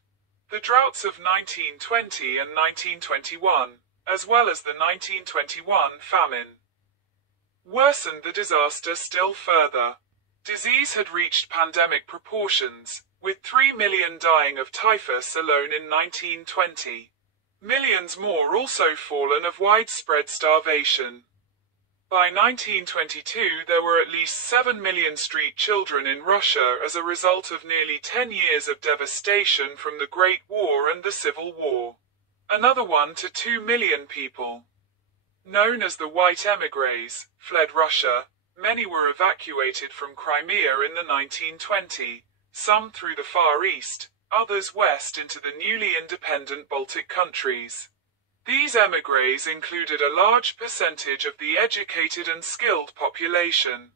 The droughts of 1920 and 1921, as well as the 1921 famine, worsened the disaster still further. Disease had reached pandemic proportions, with 3 million dying of typhus alone in 1920. Millions more also fallen of widespread starvation. By 1922 there were at least 7 million street children in Russia as a result of nearly 10 years of devastation from the Great War and the Civil War. Another 1 to 2 million people, known as the White Émigrés, fled Russia. Many were evacuated from Crimea in the 1920s, some through the Far East, others west into the newly independent Baltic countries. These émigrés included a large percentage of the educated and skilled population.